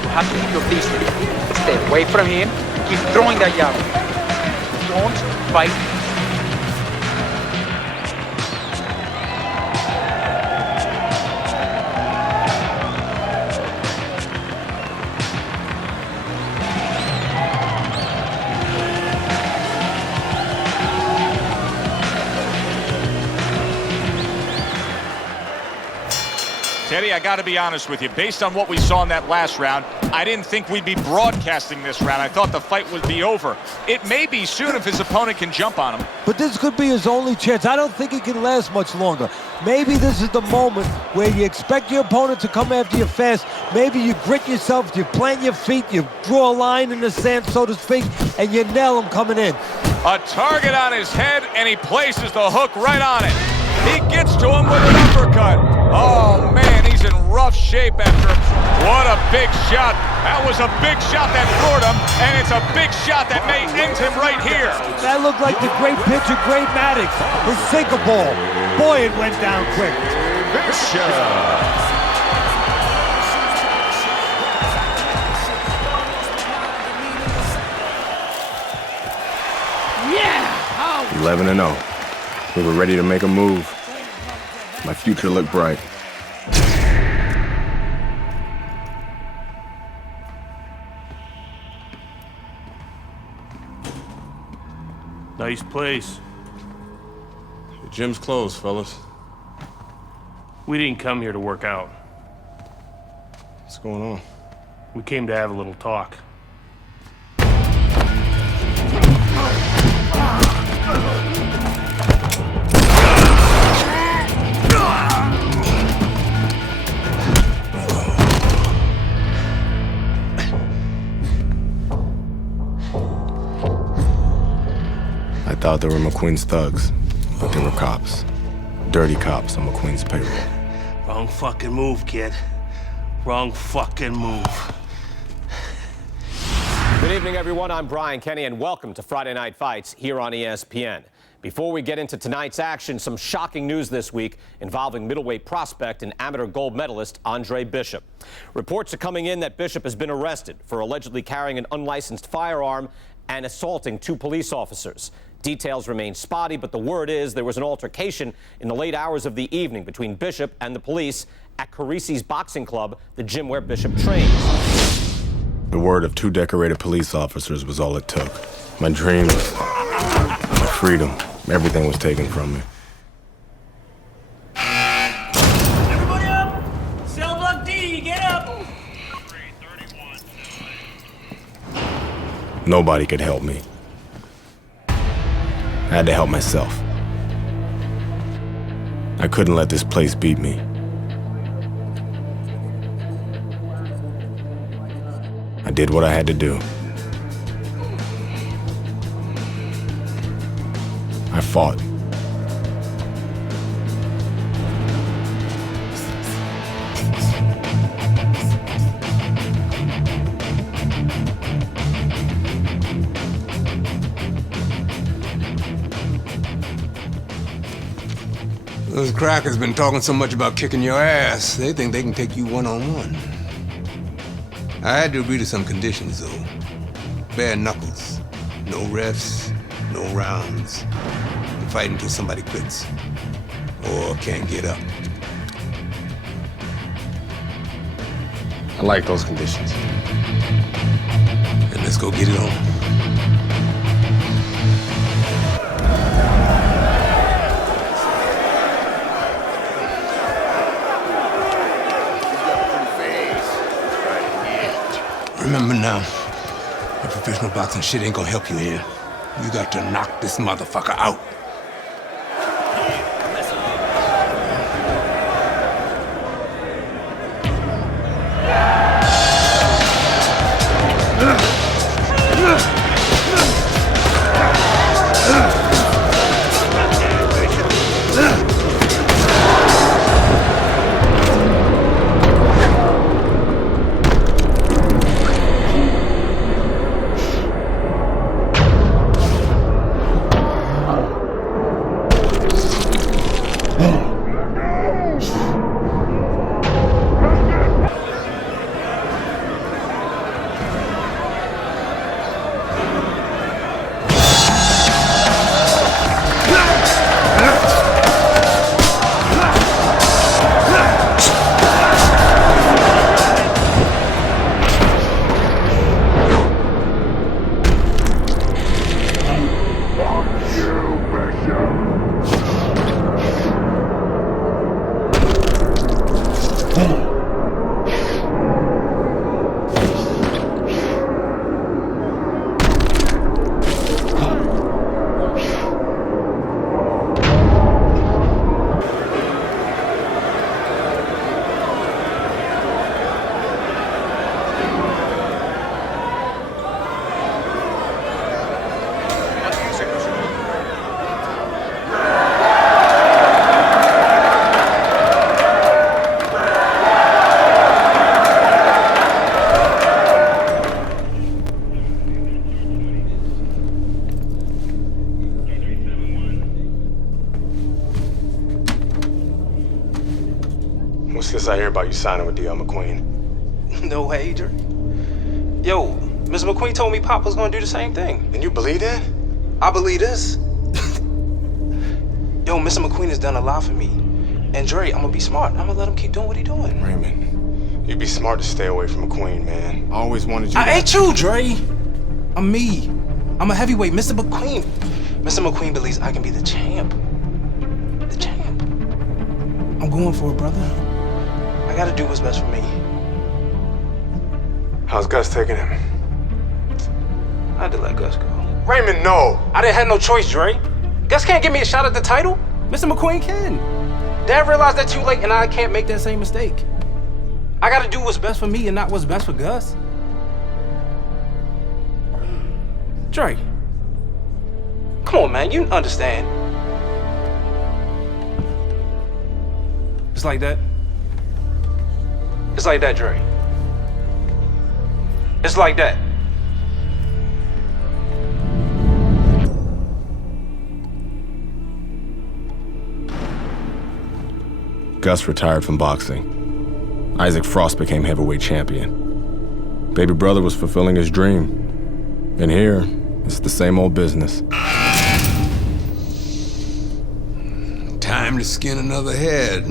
You have to keep your distance. Stay away from him. Keep throwing that jab. Don't fight. Teddy, I got to be honest with you. Based on what we saw in that last round, I didn't think we'd be broadcasting this round. I thought the fight would be over. It may be soon if his opponent can jump on him. But this could be his only chance. I don't think it can last much longer. Maybe this is the moment where you expect your opponent to come after you fast. Maybe you grit yourself, you plant your feet, you draw a line in the sand, so to speak, and you nail him coming in. A target on his head, and he places the hook right on it. He gets to him with an uppercut. Oh, man, he's in rough shape after. What a big shot. That was a big shot that floored him, and it's a big shot that may end him right here. That looked like the great pitcher, Great Maddox, his sinker ball. Boy, it went down quick. Bishop. Yeah! 11-0. We were ready to make a move. My future looked bright. Nice place. The gym's closed, fellas. We didn't come here to work out. What's going on? We came to have a little talk. I thought they were McQueen's thugs, but they were cops. Dirty cops on McQueen's payroll. Wrong fucking move, kid. Wrong fucking move. Good evening, everyone. I'm Brian Kenny, and welcome to Friday Night Fights here on ESPN. Before we get into tonight's action, some shocking news this week involving middleweight prospect and amateur gold medalist Andre Bishop. Reports are coming in that Bishop has been arrested for allegedly carrying an unlicensed firearm and assaulting 2 police officers. Details remain spotty, but the word is there was an altercation in the late hours of the evening between Bishop and the police at Carisi's Boxing Club, the gym where Bishop trains. The word of 2 decorated police officers was all it took. My dreams, my freedom, everything was taken from me. Everybody up! Cell block D, get up! Nobody could help me. I had to help myself. I couldn't let this place beat me. I did what I had to do. I fought. Those crackers been talking so much about kicking your ass, they think they can take you one-on-one. I had to agree to some conditions, though. Bare knuckles. No refs, no rounds. You fight until somebody quits. Or can't get up. I like those conditions. And let's go get it on. Remember now, the professional boxing shit ain't gonna help you here. You got to knock this motherfucker out. What's this I hear about you signing with D.L. McQueen? No way, Adrian. Yo, Mr. McQueen told me Pop was gonna do the same thing. And you believe that? I believe this. Yo, Mr. McQueen has done a lot for me. And Dre, I'm gonna be smart. I'm gonna let him keep doing what he's doing. Raymond, you'd be smart to stay away from McQueen, man. I always wanted you I ain't you, Dre. I'm me. I'm a heavyweight, Mr. McQueen. Mr. McQueen believes I can be the champ. The champ. I'm going for it, brother. I gotta do what's best for me. How's Gus taking him? I had to let Gus go. Raymond, no! I didn't have no choice, Dre. Gus can't give me a shot at the title. Mr. McQueen can. Dad realized that too late, and I can't make that same mistake. I gotta do what's best for me and not what's best for Gus. Dre. Come on, man, you understand. It's like that. It's like that, Dre. It's like that. Gus retired from boxing. Isaac Frost became heavyweight champion. Baby brother was fulfilling his dream. And here, It's the same old business. Time to skin another head.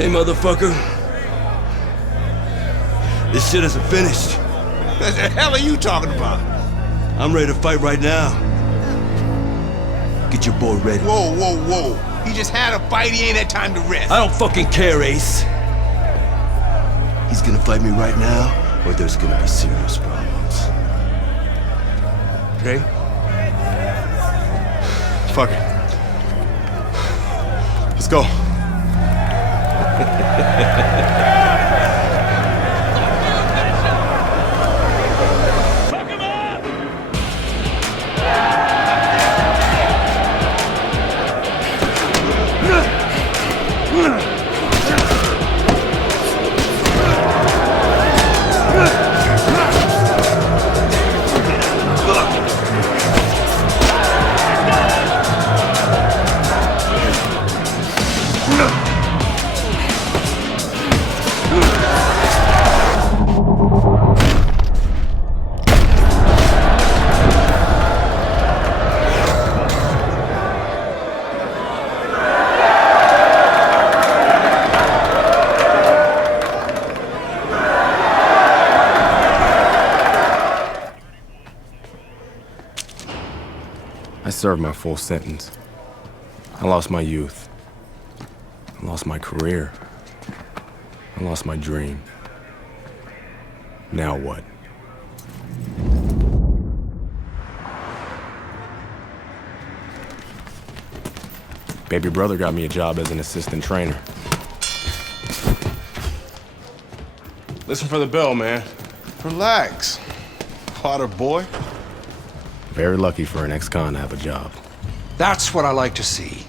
Hey, motherfucker. This shit isn't finished. What the hell are you talking about? I'm ready to fight right now. Get your boy ready. Whoa, whoa, whoa. He just had a fight, he ain't had time to rest. I don't fucking care, Ace. He's gonna fight me right now, or there's gonna be serious problems. Okay? Fuck it. Let's go. I served my full sentence. I lost my youth. I lost my career. I lost my dream. Now what? Baby brother got me a job as an assistant trainer. Listen for the bell, man. Relax. Potter boy. Very lucky for an ex-con to have a job. That's what I like to see.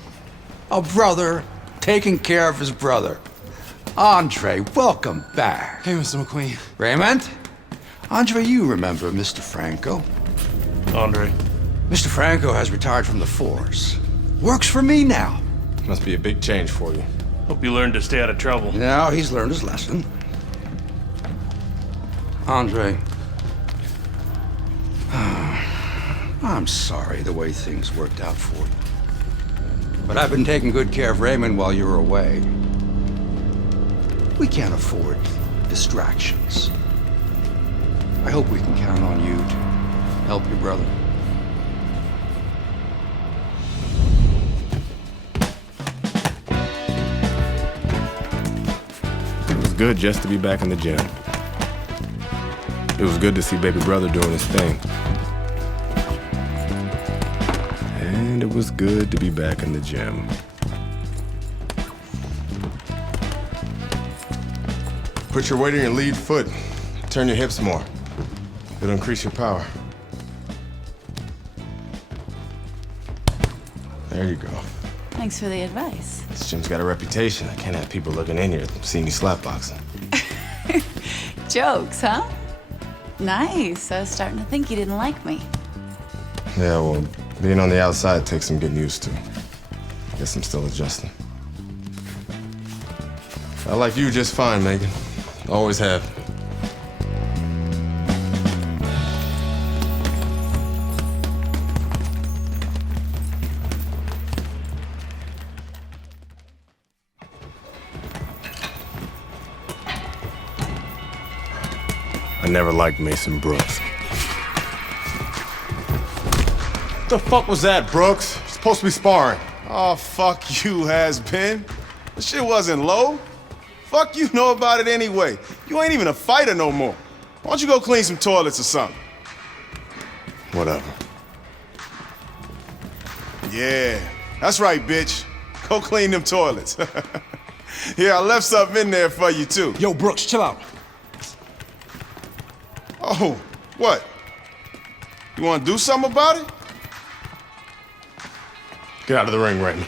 A brother taking care of his brother. Andre, welcome back. Hey, Mr. McQueen. Raymond? Andre, you remember Mr. Franco? Andre. Mr. Franco has retired from the force. Works for me now. Must be a big change for you. Hope you learned to stay out of trouble. Now he's learned his lesson. Andre, I'm sorry the way things worked out for you. But I've been taking good care of Raymond while you were away. We can't afford distractions. I hope we can count on you to help your brother. It was good just to be back in the gym. It was good to see baby brother doing his thing. And it was good to be back in the gym. Put your weight on your lead foot. Turn your hips more. It'll increase your power. There you go. Thanks for the advice. This gym's got a reputation. I can't have people looking in here seeing you slapboxing. Jokes, huh? Nice. I was starting to think you didn't like me. Yeah, well, being on the outside takes some getting used to. Guess I'm still adjusting. I like you just fine, Megan. Always have. I never liked Mason Brooks. What the fuck was that, Brooks? You're supposed to be sparring. Oh, fuck you, has-been. The shit wasn't low. Fuck you know about it anyway. You ain't even a fighter no more. Why don't you go clean some toilets or something? Whatever. Yeah, that's right, bitch. Go clean them toilets. Here, I left something in there for you, too. Yo, Brooks, chill out. Oh, what? You want to do something about it? Get out of the ring, Raymond.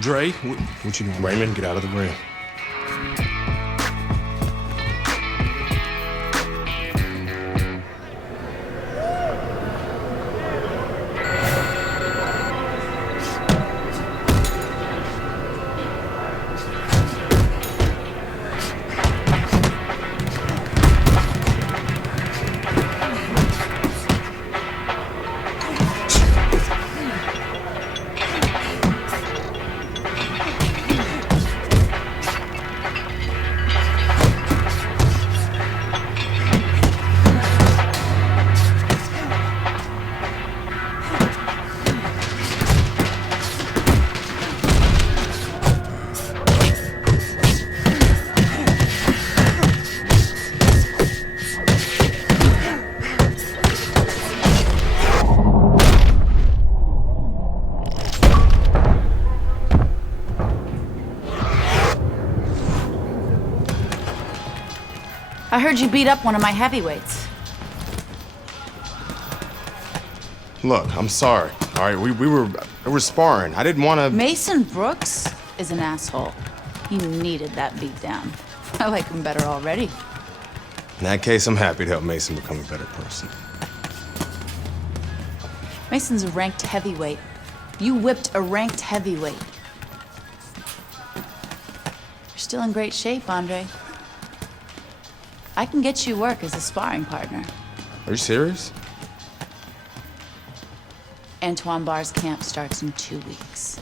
Dre, What you doing? Raymond, get out of the ring. I heard you beat up one of my heavyweights. Look, I'm sorry. All right, we were sparring. I didn't want to. Mason Brooks is an asshole. He needed that beat down. I like him better already. In that case, I'm happy to help Mason become a better person. Mason's a ranked heavyweight. You whipped a ranked heavyweight. You're still in great shape, Andre. I can get you work as a sparring partner. Are you serious? Antoine Barr's camp starts in 2 weeks.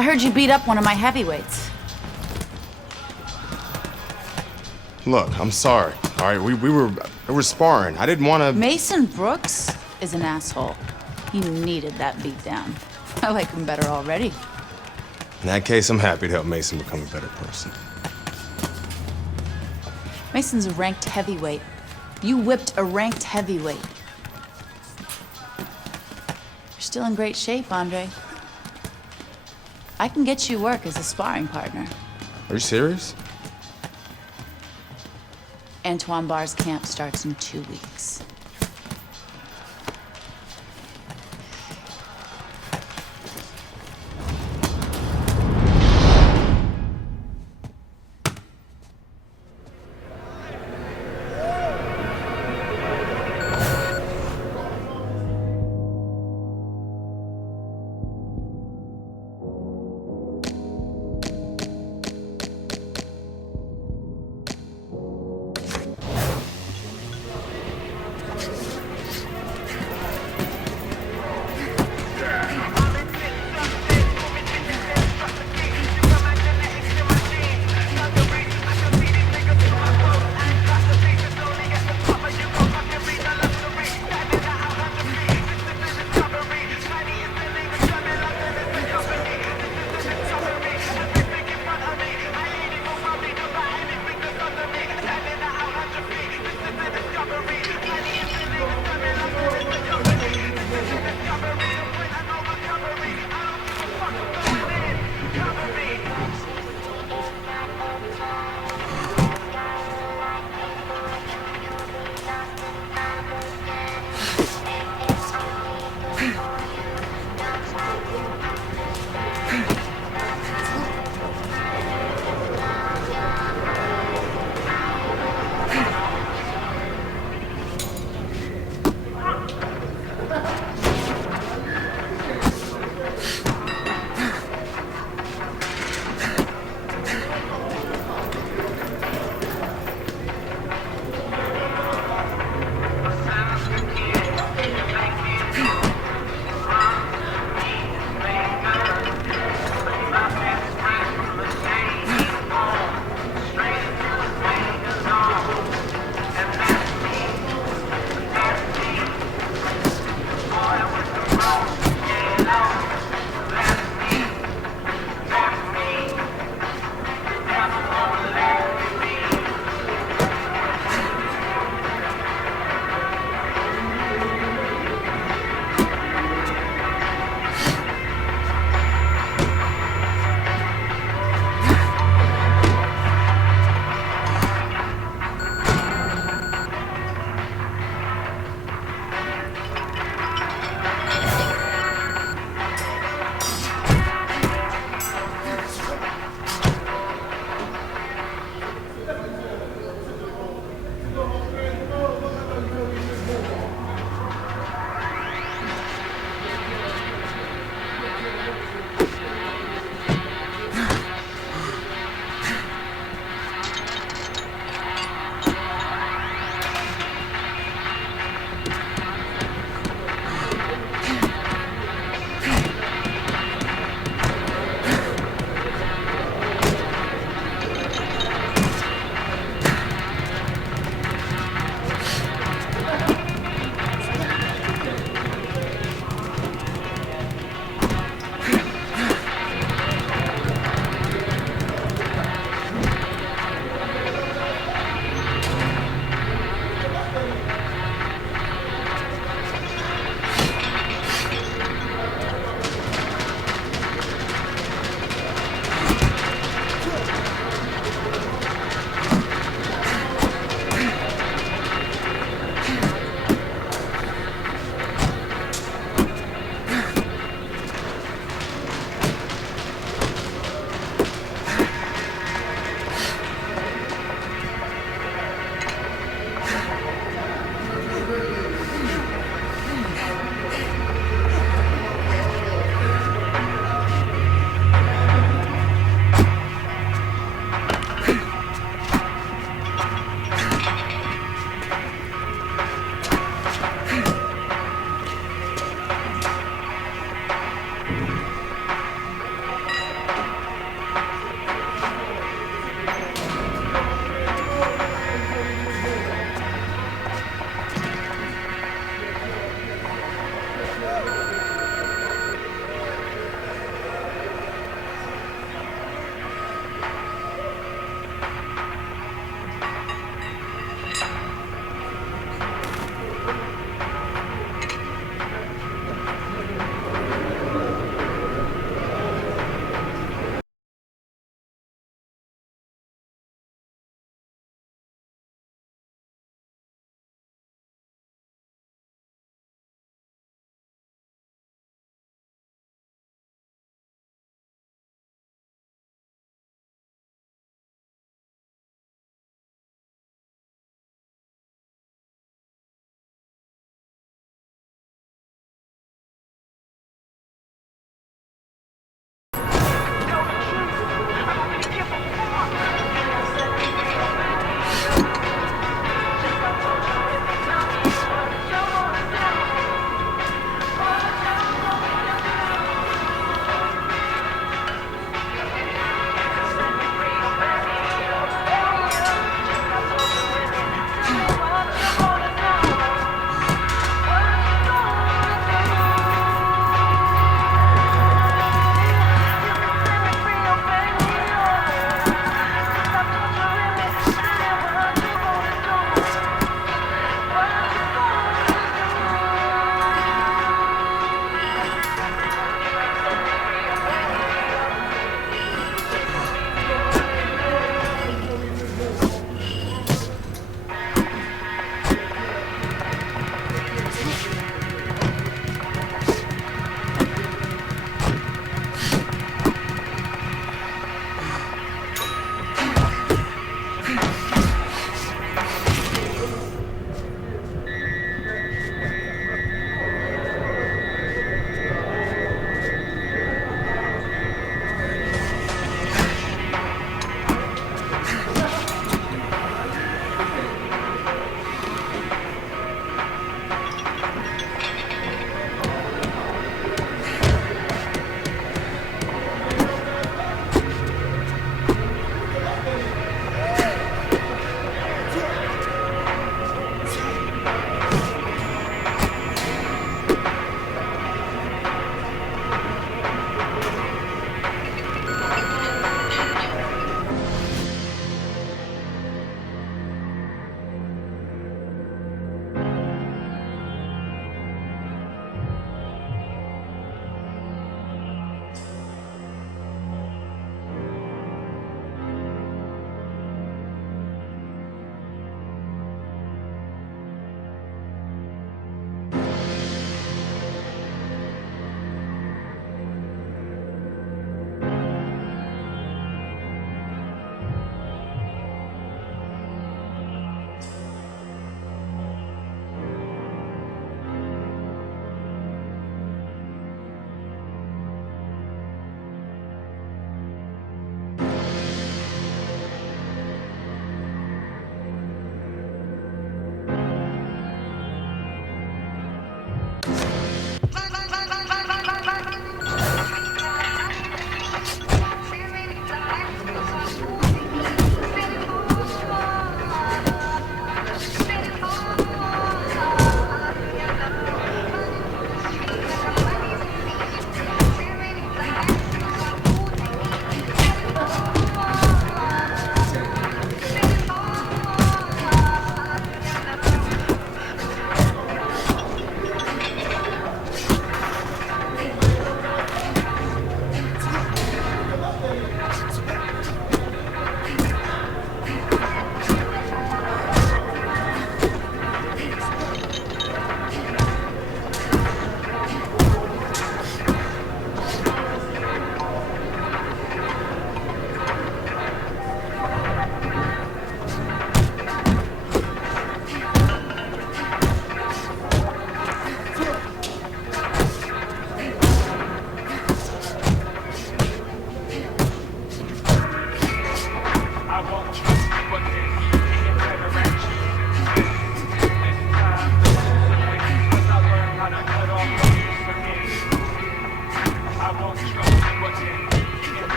I heard you beat up one of my heavyweights. Look, I'm sorry. All right, we were sparring. I didn't want to. Mason Brooks is an asshole. He needed that beatdown. I like him better already. In that case, I'm happy to help Mason become a better person. Mason's a ranked heavyweight. You whipped a ranked heavyweight. You're still in great shape, Andre. I can get you work as a sparring partner. Are you serious? Antoine Barr's camp starts in 2 weeks.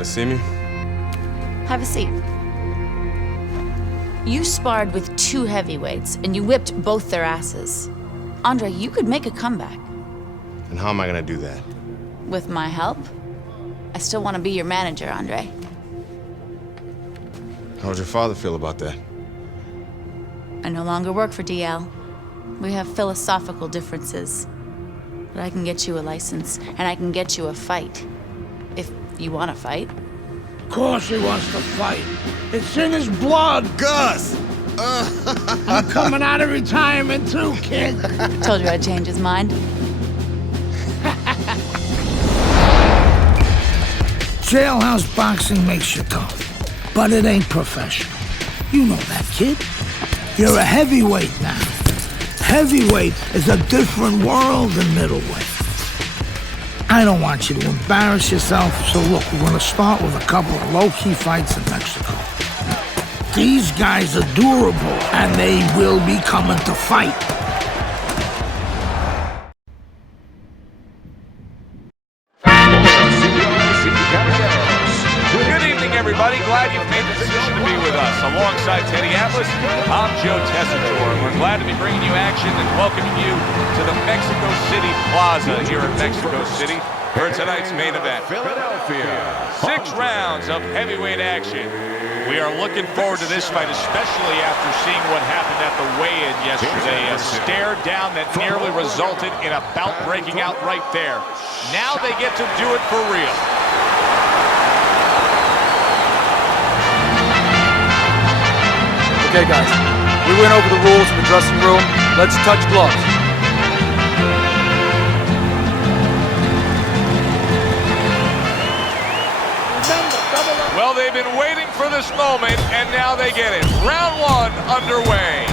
to see me? Have a seat. You sparred with 2 heavyweights, and you whipped both their asses. Andre, you could make a comeback. And how am I gonna do that? With my help? I still want to be your manager, Andre. How would your father feel about that? I no longer work for DL. We have philosophical differences. But I can get you a license, and I can get you a fight. If you want to fight. Of course he wants to fight. It's in his blood. Gus! I'm coming out of retirement too, kid. Told you I'd change his mind. Jailhouse boxing makes you tough, but it ain't professional. You know that, kid. You're a heavyweight now. Heavyweight is a different world than middleweight. I don't want you to embarrass yourself, so look, we're gonna start with a couple of low-key fights in Mexico. These guys are durable, and they will be coming to fight. Good evening, everybody. Glad you've made the decision to be with us. Alongside Teddy Atlas, I'm Joe Tessitore. We're glad to be bringing you action and welcoming you to the Mexico City Plaza here in Mexico City for tonight's main event. Philadelphia. 6 rounds of heavyweight action. We are looking forward to this fight, especially after seeing what happened at the weigh-in yesterday. A stare down that nearly resulted in a bout breaking out right there. Now they get to do it for real. Okay, guys, we went over the rules in the dressing room. Let's touch gloves. Well, they've been waiting for this moment, and now they get it. Round 1 underway.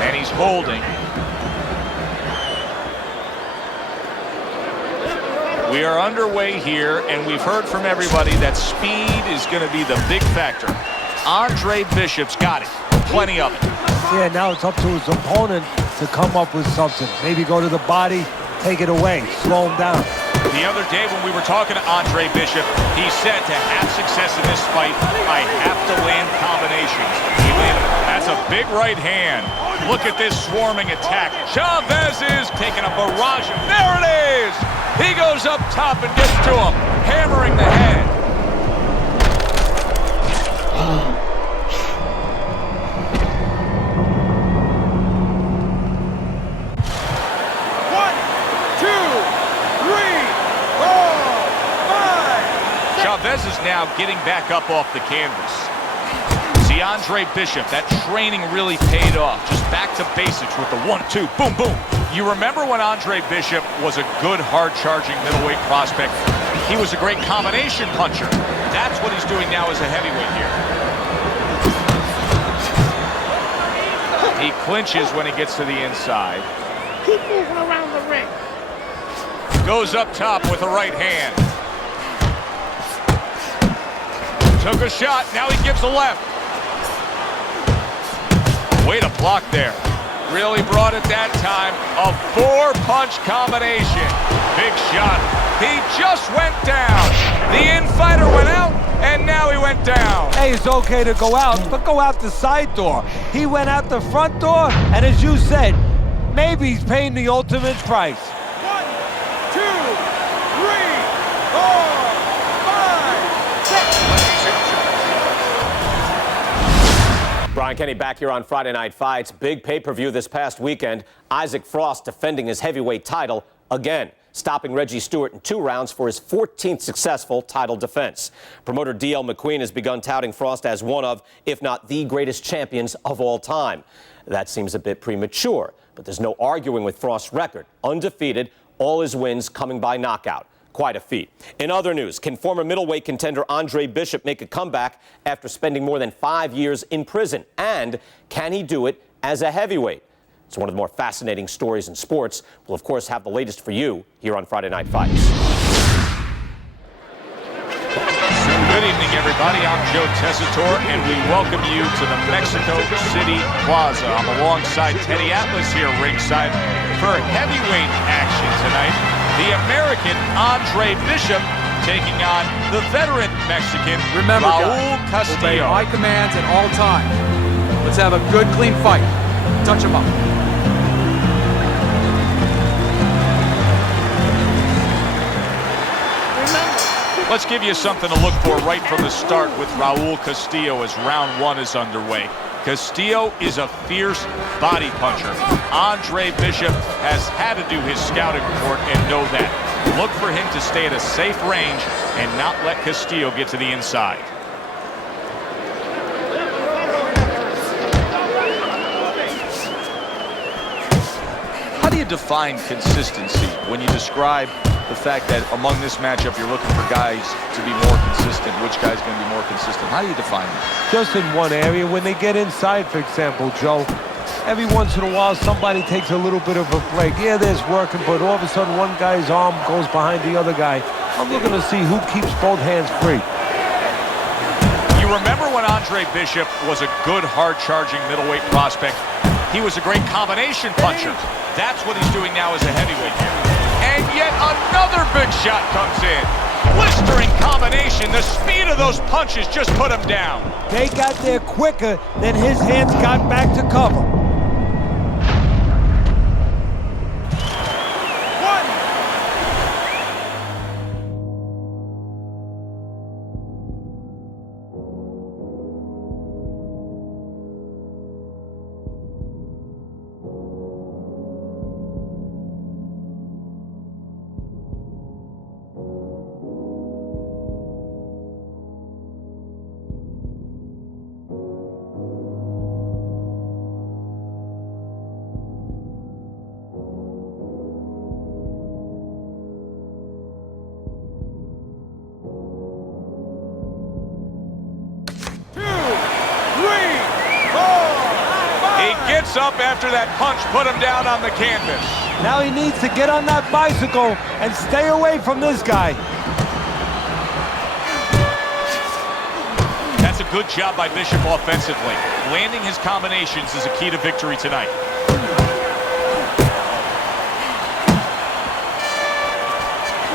And he's holding. We are underway here, and we've heard from everybody that speed is going to be the big factor. Andre Bishop's got it. Plenty of it. Yeah, now it's up to his opponent to come up with something. Maybe go to the body, take it away, slow him down. The other day when we were talking to Andre Bishop, he said to have success in this fight, I have to land combinations. He landed. That's a big right hand. Look at this swarming attack. Chavez is taking a barrage. There it is! He goes up top and gets to him, hammering the head. Chavez is now getting back up off the canvas. See, Andre Bishop, that training really paid off. Just back to basics with the 1-2, boom, boom. You remember when Andre Bishop was a good, hard-charging middleweight prospect? He was a great combination puncher. That's what he's doing now as a heavyweight here. He clinches when he gets to the inside. Keep moving around the ring. Goes up top with a right hand. Took a shot, now he gives a left. Way to block there. Really brought it that time. A 4-punch combination. Big shot. He just went down. The in-fighter went out, and now he went down. Hey, it's okay to go out, but go out the side door. He went out the front door, and as you said, maybe he's paying the ultimate price. 1, 2, 3, 4, 5, 6. Brian Kenny back here on Friday Night Fights. Big pay-per-view this past weekend. Isaac Frost defending his heavyweight title again, stopping Reggie Stewart in 2 rounds for his 14th successful title defense. Promoter D.L. McQueen has begun touting Frost as one of, if not the greatest champions of all time. That seems a bit premature, but there's no arguing with Frost's record. Undefeated, all his wins coming by knockout. Quite a feat. In other news, can former middleweight contender Andre Bishop make a comeback after spending more than 5 years in prison? And can he do it as a heavyweight? It's one of the more fascinating stories in sports. We'll, of course, have the latest for you here on Friday Night Fights. Good evening, everybody. I'm Joe Tessitore, and we welcome you to the Mexico City Plaza. I'm alongside Teddy Atlas here ringside for heavyweight action tonight. The American Andre Bishop taking on the veteran Mexican, Remember, Raul guys, obey Castillo. my commands at all times. Let's have a good, clean fight. Touch him up. Let's give you something to look for right from the start with Raul Castillo as round one is underway. Castillo is a fierce body puncher. Andre Bishop has had to do his scouting report and know that. Look for him to stay at a safe range and not let Castillo get to the inside. How do you define consistency when you describe the fact that among this matchup you're looking for guys to be more consistent? Which guy's going to be more consistent? How do you define that? Just in one area. When they get inside, for example, Joe, every once in a while somebody takes a little bit of a break. Yeah, there's working, but all of a sudden one guy's arm goes behind the other guy. I'm looking to see who keeps both hands free. You remember when Andre Bishop was a good, hard-charging middleweight prospect? He was a great combination puncher. That's what he's doing now as a heavyweight. And yet another big shot comes in. Blistering combination. The speed of those punches just put him down. They got there quicker than his hands got back to cover. Gets up after that punch put him down on the canvas. Now he needs to get on that bicycle and stay away from this guy. That's a good job by Bishop offensively. Landing his combinations is a key to victory tonight.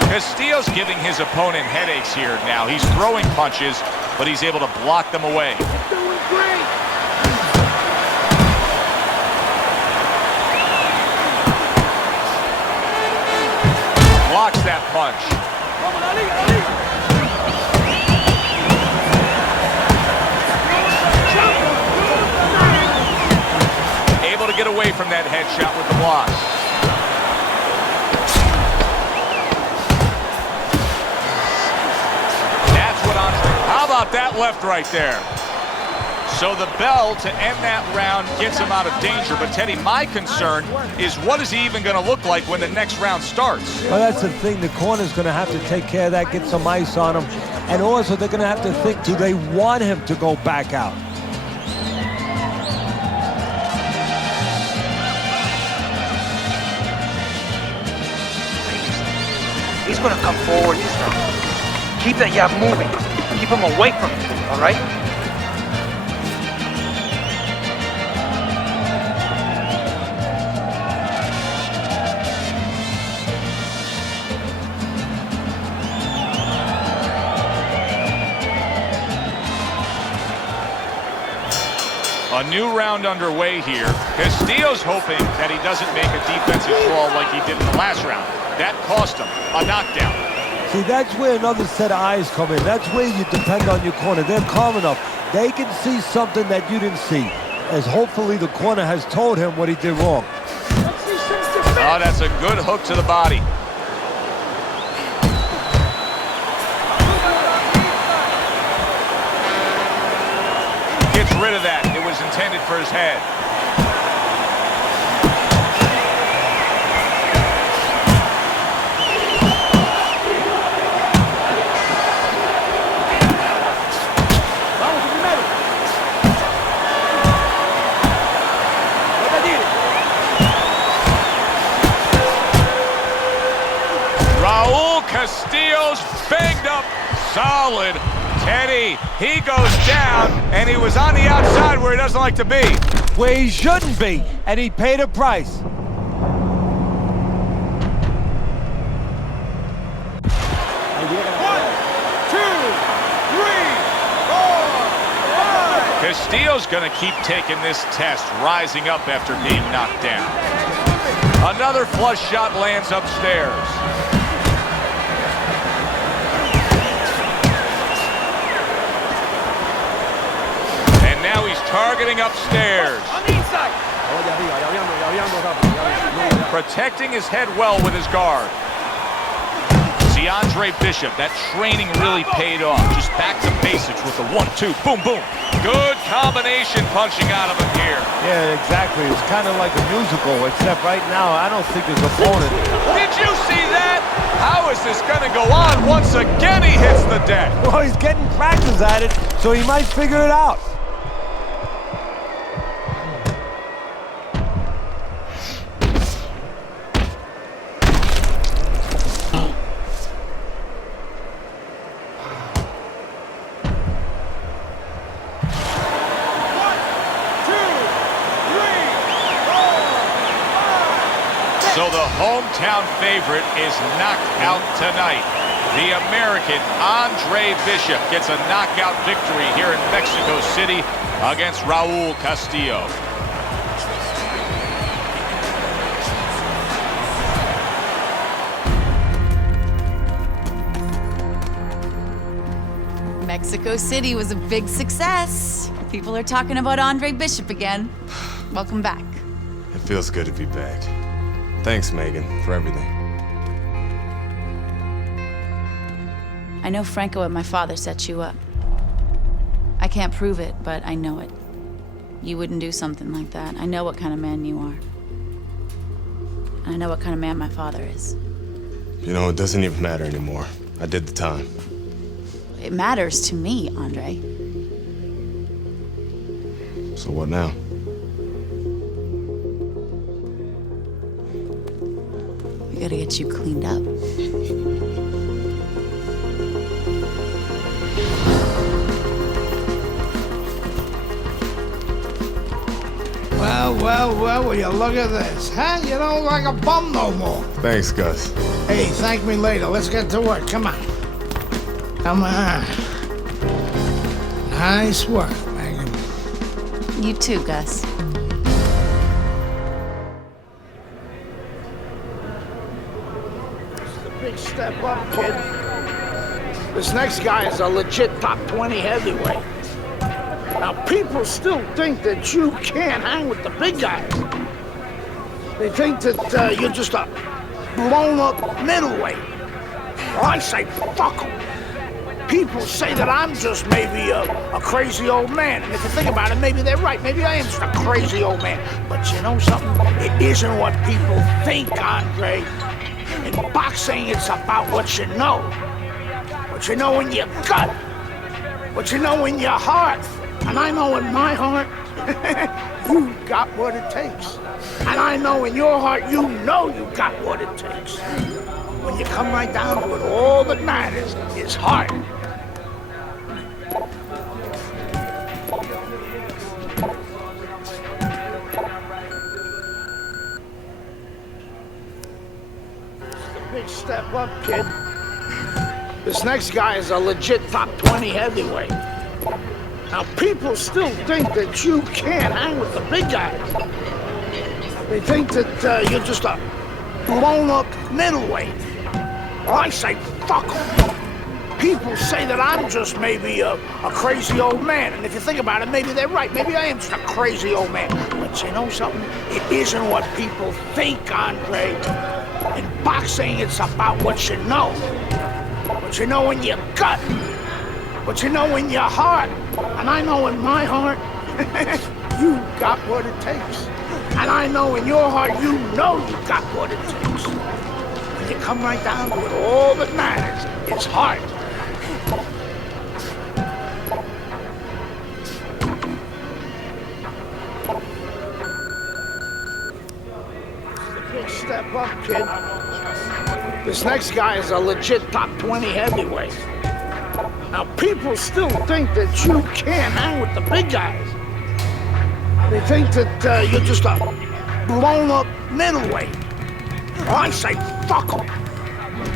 Castillo's giving his opponent headaches here now. He's throwing punches, but he's able to block them away. Doing great. Blocks that punch. Able to get away from that headshot with the block. That's what Andre. How about that left right there? So the bell to end that round gets him out of danger. But Teddy, my concern is what is he even going to look like when the next round starts? Well, that's the thing. The corner's going to have to take care of that, get some ice on him. And also, they're going to have to think, do they want him to go back out? He's going to come forward this time. Keep that jab moving. Keep him away from you, all right? A new round underway here. Castillo's hoping that he doesn't make a defensive call like he did in the last round. That cost him a knockdown. See, that's where another set of eyes come in. That's where you depend on your corner. They're calm enough. They can see something that you didn't see, as hopefully the corner has told him what he did wrong. Oh, that's a good hook to the body. Gets rid of that. It was intended for his head. Raul Castillo's banged up solid. Teddy, he goes down, and he was on the outside where he doesn't like to be. Where he shouldn't be, and he paid a price. Castillo's going to keep taking this test, rising up after being knocked down. Another flush shot lands upstairs. And now he's targeting upstairs. On the inside. Protecting his head well with his guard. See, Andre Bishop, that training really paid off. Just back to basics with the 1-2, boom, boom. Good combination punching out of him here. Yeah, exactly. It's kind of like a musical, except right now, I don't think his opponent... Did you see that? How is this going to go on? Once again, he hits the deck. Well, he's getting practice at it, so he might figure it out. So the hometown favorite is knocked out tonight. The American Andre Bishop gets a knockout victory here in Mexico City against Raul Castillo. Mexico City was a big success. People are talking about Andre Bishop again. Welcome back. It feels good to be back. Thanks, Megan, for everything. I know Franco and my father set you up. I can't prove it, but I know it. You wouldn't do something like that. I know what kind of man you are. And I know what kind of man my father is. You know, it doesn't even matter anymore. I did the time. It matters to me, Andre. So what now? We gotta get you cleaned up. Well, will you look at this, huh? You don't look like a bum no more. Thanks, Gus. Hey, thank me later. Let's get to work. Come on. Come on. Nice work, Megan. You too, Gus. Big step up, kid. This next guy is a legit top 20 heavyweight. Now, people still think that you can't hang with the big guys. They think that you're just a blown-up middleweight. Well, I say, fuck them. People say that I'm just maybe a crazy old man. And if you think about it, maybe they're right. Maybe I am just a crazy old man. But you know something? It isn't what people think, Andre. In boxing, it's about what you know. What you know in your gut. What you know in your heart. And I know in my heart, you got what it takes. And I know in your heart, you know you got what it takes. When you come right down to it, all that matters is heart. Big step up, kid. This next guy is a legit top 20 heavyweight. Now, people still think that you can't hang with the big guys. They think that you're just a blown-up middleweight. Well, I say, fuck them. People say that I'm just maybe a crazy old man. And if you think about it, maybe they're right. Maybe I am just a crazy old man. But you know something? It isn't what people think, Andre. In boxing, it's about what you know. What you know in your gut. What you know in your heart. And I know in my heart, you got what it takes. And I know in your heart, you know you got what it takes. When you come right down to it, all that matters is heart. Big step up, kid. This next guy is a legit top 20 heavyweight. Now, people still think that you can't hang with the big guys. They think that you're just a blown-up middleweight. Well, I say, fuck them.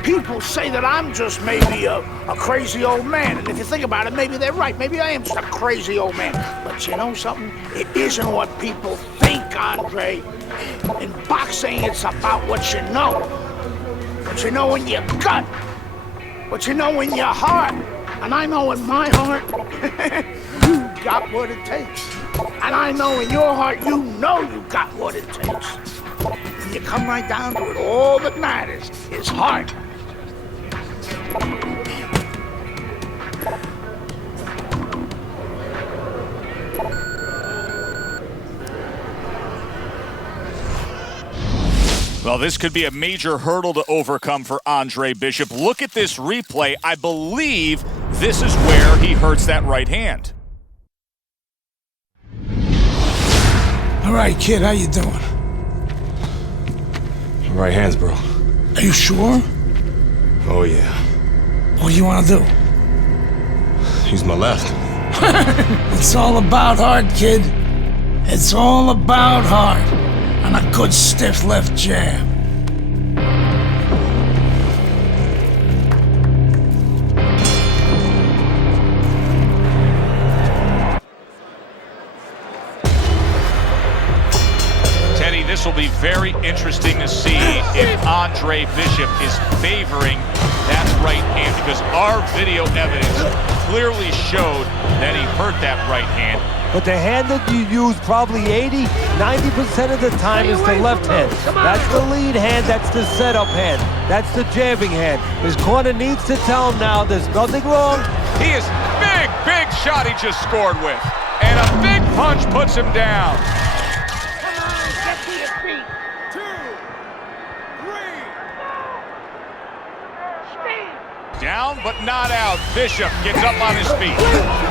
People say that I'm just maybe a crazy old man. And if you think about it, maybe they're right. Maybe I am just a crazy old man. But you know something? It isn't what people think, Andre. In boxing, it's about what you know. What you know in your gut. What you know in your heart. And I know in my heart, you got what it takes. And I know in your heart, you know you got what it takes. When you come right down to it, all that matters is heart. Well, this could be a major hurdle to overcome for Andre Bishop. Look at this replay. I believe this is where he hurts that right hand. All right, kid, how you doing? Right hands, bro. Are you sure? Oh, yeah. What do you want to do? Use my left. It's all about heart, kid. It's all about heart. And a good stiff left jab. Teddy, this will be very interesting to see if Andre Bishop is favoring that right hand, because our video evidence clearly showed that he hurt that right hand. But the hand that you use probably 80–90% of the time is the left hand. That's the lead hand, that's the setup hand. That's the jabbing hand. His corner needs to tell him now there's nothing wrong. He is big shot he just scored with. And a big punch puts him down. Come on, get to your feet. 2, 3. Down but not out. Bishop gets up on his feet.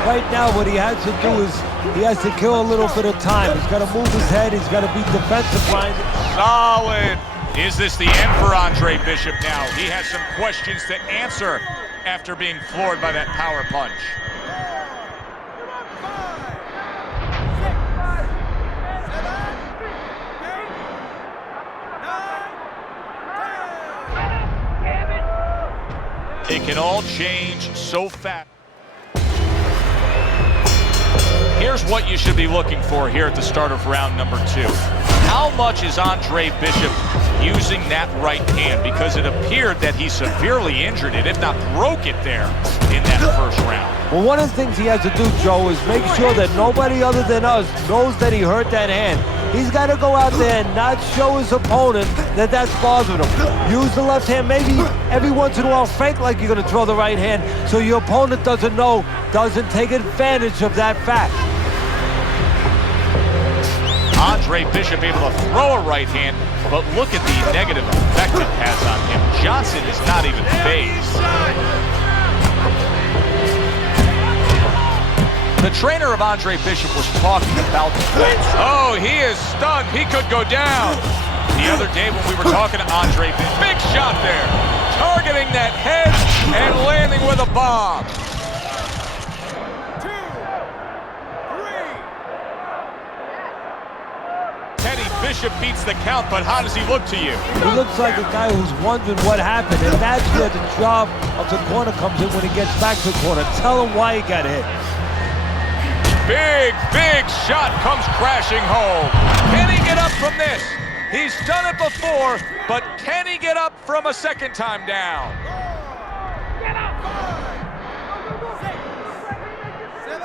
Right now what he has to do is he has to kill a little bit of time. He's got to move his head. He's got to be defensive minded. Solid. Is this the end for Andre Bishop now? He has some questions to answer after being floored by that power punch. It can all change so fast. Here's what you should be looking for here at the start of round number 2. How much is Andre Bishop using that right hand? Because it appeared that he severely injured it, if not broke it there in that first round. Well, one of the things he has to do, Joe, is make sure that nobody other than us knows that he hurt that hand. He's got to go out there and not show his opponent that that's bothering him. Use the left hand, maybe every once in a while fake like you're going to throw the right hand so your opponent doesn't know, doesn't take advantage of that fact. Andre Bishop able to throw a right hand, but look at the negative effect it has on him. Johnson is not even phased. The trainer of Andre Bishop was talking about the bench. Oh, he is stunned. He could go down. The other day when we were talking to Andre Bishop, big shot there. Targeting that head and landing with a bomb. 2, 3. Teddy, Bishop beats the count, but how does he look to you? He looks like a guy who's wondering what happened, and that's where the job of the corner comes in when he gets back to the corner. Tell him why he got hit. Big shot comes crashing home. Can he get up from this? He's done it before, but can he get up from a second time down? Get up! 5, 6, 7,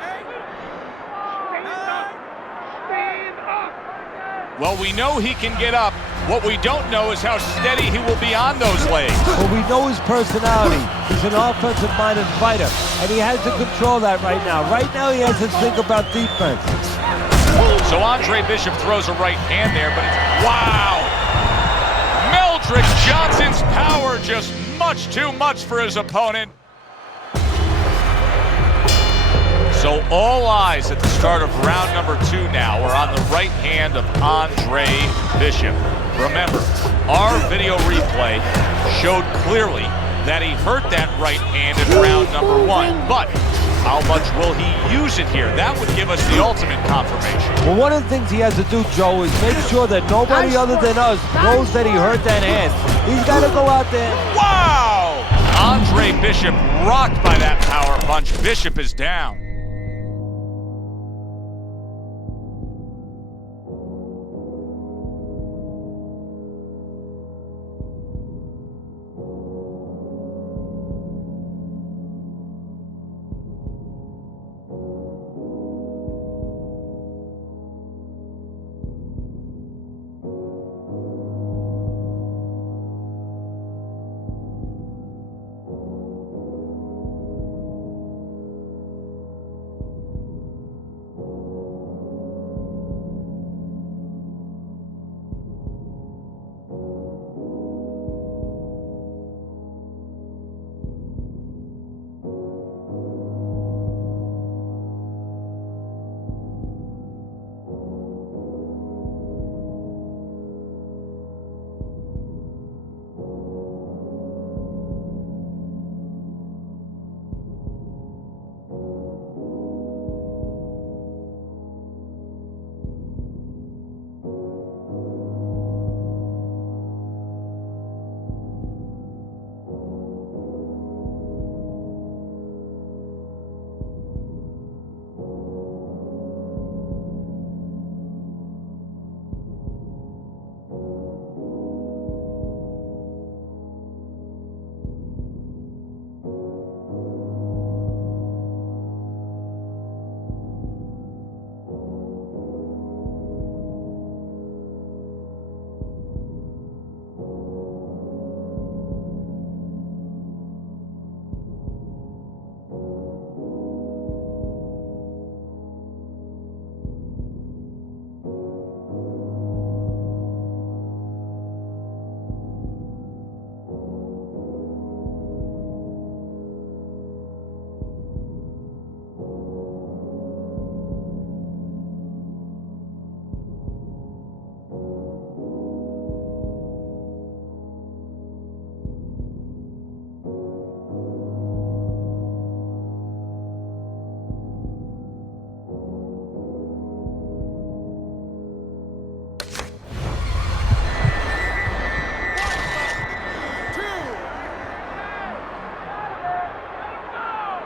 8, 9. Stand up! Well, we know he can get up. What we don't know is how steady he will be on those legs. Well, we know his personality. He's an offensive-minded fighter, and he has to control that right now. Right now, he has to think about defense. So Andre Bishop throws a right hand there, but it's, wow! Meldrick Johnson's power just much too much for his opponent. So all eyes at the start of round number 2 now are on the right hand of Andre Bishop. Remember, our video replay showed clearly that he hurt that right hand in round number 1. But how much will he use it here? That would give us the ultimate confirmation. Well, one of the things he has to do, Joe, is make sure that nobody other than us knows that he hurt that hand. He's got to go out there. Wow! Andre Bishop rocked by that power punch. Bishop is down.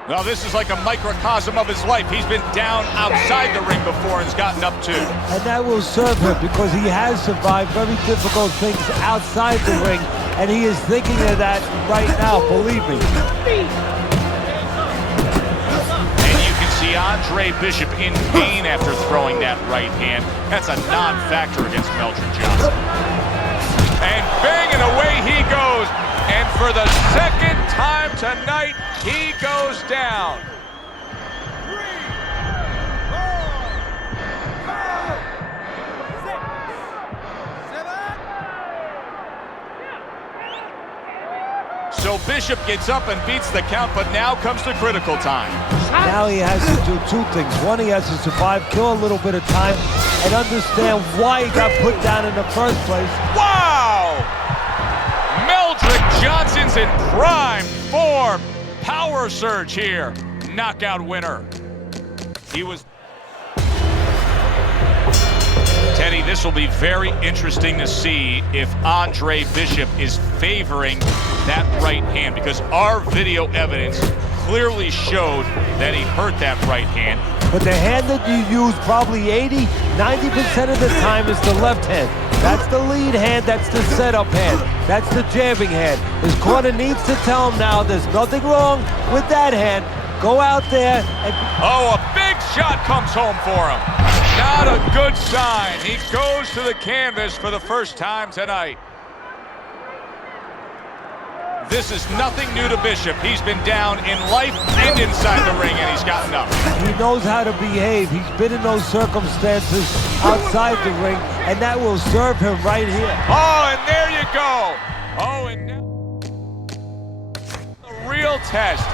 Well, this is like a microcosm of his life. He's been down outside the ring before and has gotten up too. And that will serve him because he has survived very difficult things outside the ring, and he is thinking of that right now, believe me. And you can see Andre Bishop in pain after throwing that right hand. That's a non-factor against Meldrick Johnson. And bang, and away he goes. And for the second time tonight, he goes down. 3, 4, 5, 6, 7. So Bishop gets up and beats the count, but now comes the critical time. Now he has to do two things. One, he has to survive, kill a little bit of time, and understand why he got put down in the first place. Wow! Meldrick Johnson's in prime form. Power surge here. Knockout winner. He was... Teddy, this will be very interesting to see if Andre Bishop is favoring that right hand, because our video evidence clearly showed that he hurt that right hand. But the hand that you use probably 80–90% of the time is the left hand. That's the lead hand, that's the setup hand, that's the jabbing hand. His corner needs to tell him now there's nothing wrong with that hand. Go out there and... Oh, a big shot comes home for him. Not a good sign. He goes to the canvas for the first time tonight. This is nothing new to Bishop. He's been down in life and inside the ring, and he's gotten up. He knows how to behave. He's been in those circumstances outside the ring, and that will serve him right here. Oh, and there you go. Oh, and now the real test.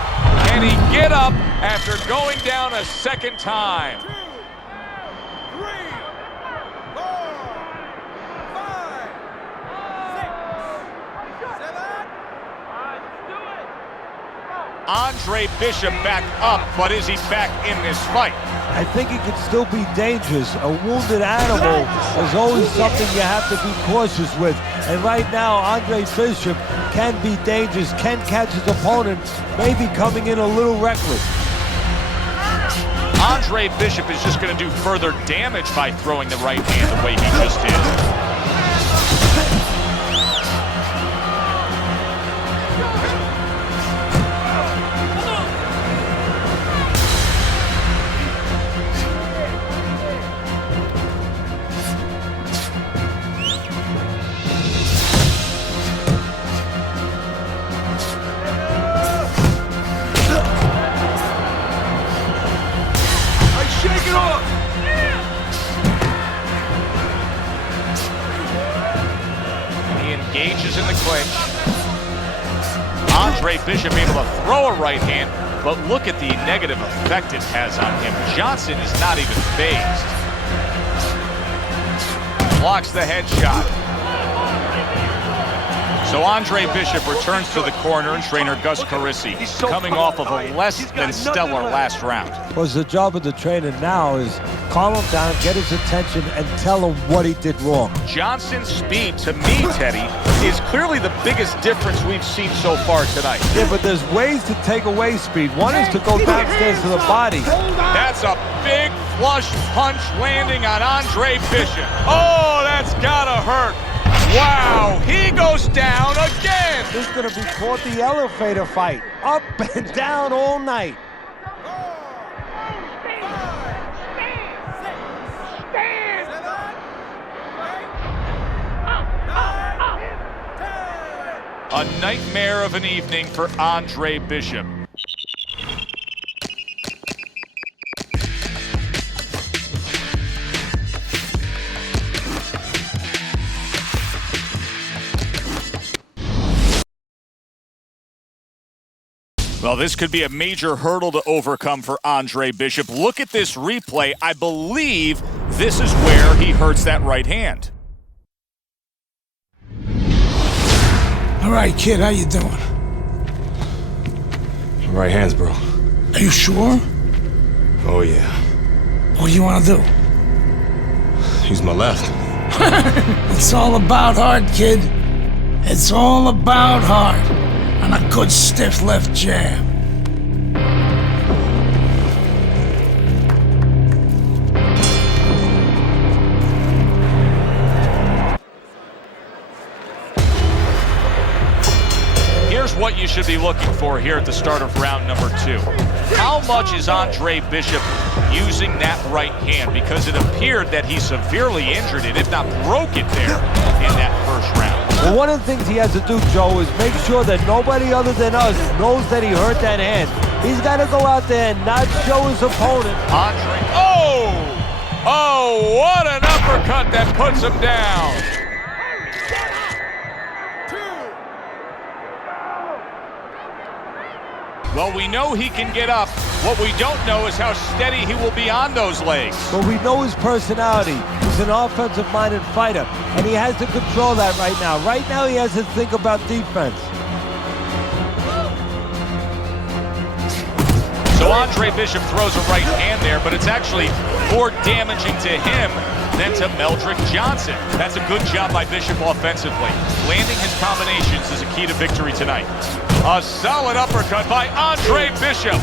Can he get up after going down a second time? 2, 3, 4, 5, 6, 7. Andre Bishop back up, but is he back in this fight? I think he could still be dangerous. A wounded animal is always something you have to be cautious with. And right now, Andre Bishop can be dangerous, can catch his opponent, maybe coming in a little reckless. Andre Bishop is just going to do further damage by throwing the right hand the way he just did. Engages in the clinch. Andre Bishop able to throw a right hand, but look at the negative effect it has on him. Johnson is not even phased. Blocks the headshot. So Andre Bishop returns to the corner, and trainer Gus Carissi coming off of a less than stellar last round. Well, the job of the trainer now is calm him down, get his attention, and tell him what he did wrong. Johnson's speed, to me, Teddy, is clearly the biggest difference we've seen so far tonight. Yeah, but there's ways to take away speed. One is to go downstairs to the body. That's a big flush punch landing on Andre Bishop. Oh, that's gotta hurt. Wow, he goes down again. This is gonna be called the elevator fight. Up and down all night. A nightmare of an evening for Andre Bishop. Well, this could be a major hurdle to overcome for Andre Bishop. Look at this replay. I believe this is where he hurts that right hand. All right, kid, how you doing? Right hands, bro. Are you sure? Oh, yeah. What do you want to do? Use my left. It's all about heart, kid. It's all about heart. And a good stiff left jab. Here's what you should be looking for here at the start of round number 2. How much is Andre Bishop using that right hand? Because it appeared that he severely injured it, if not broke it there in that first round. Well, one of the things he has to do, Joe, is make sure that nobody other than us knows that he hurt that hand. He's got to go out there and not show his opponent. Andre, oh, what an uppercut that puts him down. Well, we know he can get up. What we don't know is how steady he will be on those legs. But we know his personality. He's an offensive-minded fighter, and he has to control that right now. Right now, he has to think about defense. So Andre Bishop throws a right hand there, but it's actually more damaging to him than to Meldrick Johnson. That's a good job by Bishop offensively. Landing his combinations is a key to victory tonight. A solid uppercut by Andre Bishop.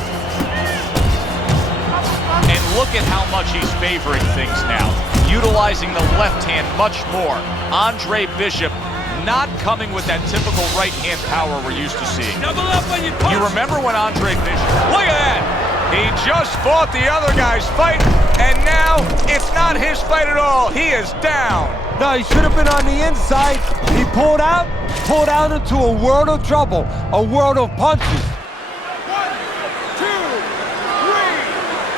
And look at how much he's favoring things now. Utilizing the left hand much more. Andre Bishop not coming with that typical right hand power we're used to seeing. Double up when you punch. You remember when Andre Bishop, look at that! He just fought the other guy's fight, and now it's not his fight at all. He is down. No, he should have been on the inside. He pulled out into a world of trouble, a world of punches. 1, 2, 3,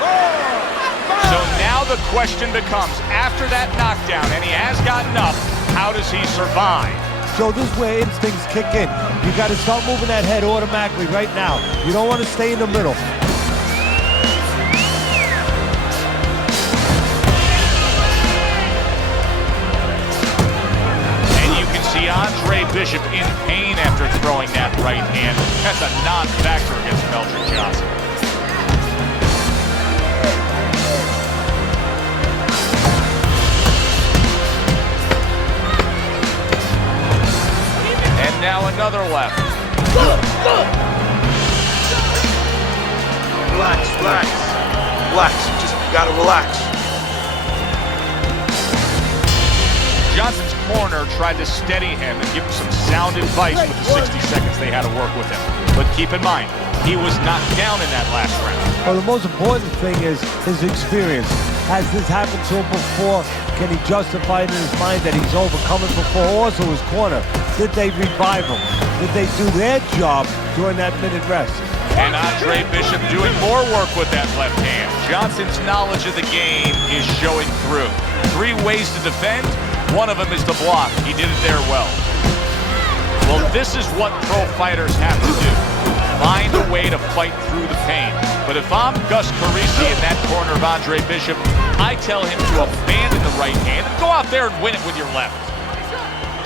4, 5. So now the question becomes, after that knockdown, and he has gotten up, how does he survive? So this is where instincts kick in. You got to start moving that head automatically right now. You don't want to stay in the middle. Andre Bishop in pain after throwing that right hand. That's a non-factor against Meldrick. another left. Relax, relax. Relax, just gotta relax. Johnson's corner tried to steady him and give him some sound advice with the 60 seconds they had to work with him. But keep in mind, he was knocked down in that last round. Well, the most important thing is his experience. Has this happened to him before? Can he justify it in his mind that he's overcoming before? Also his corner. Did they revive him? Did they do their job during that minute rest? And Andre Bishop doing more work with that left hand. Johnson's knowledge of the game is showing through. 3 ways to defend. One of them is to block. He did it there well. Well, this is what pro fighters have to do. Find a way to fight through the pain. But if I'm Gus Carisi in that corner of Andre Bishop, I tell him to abandon the right hand and go out there and win it with your left.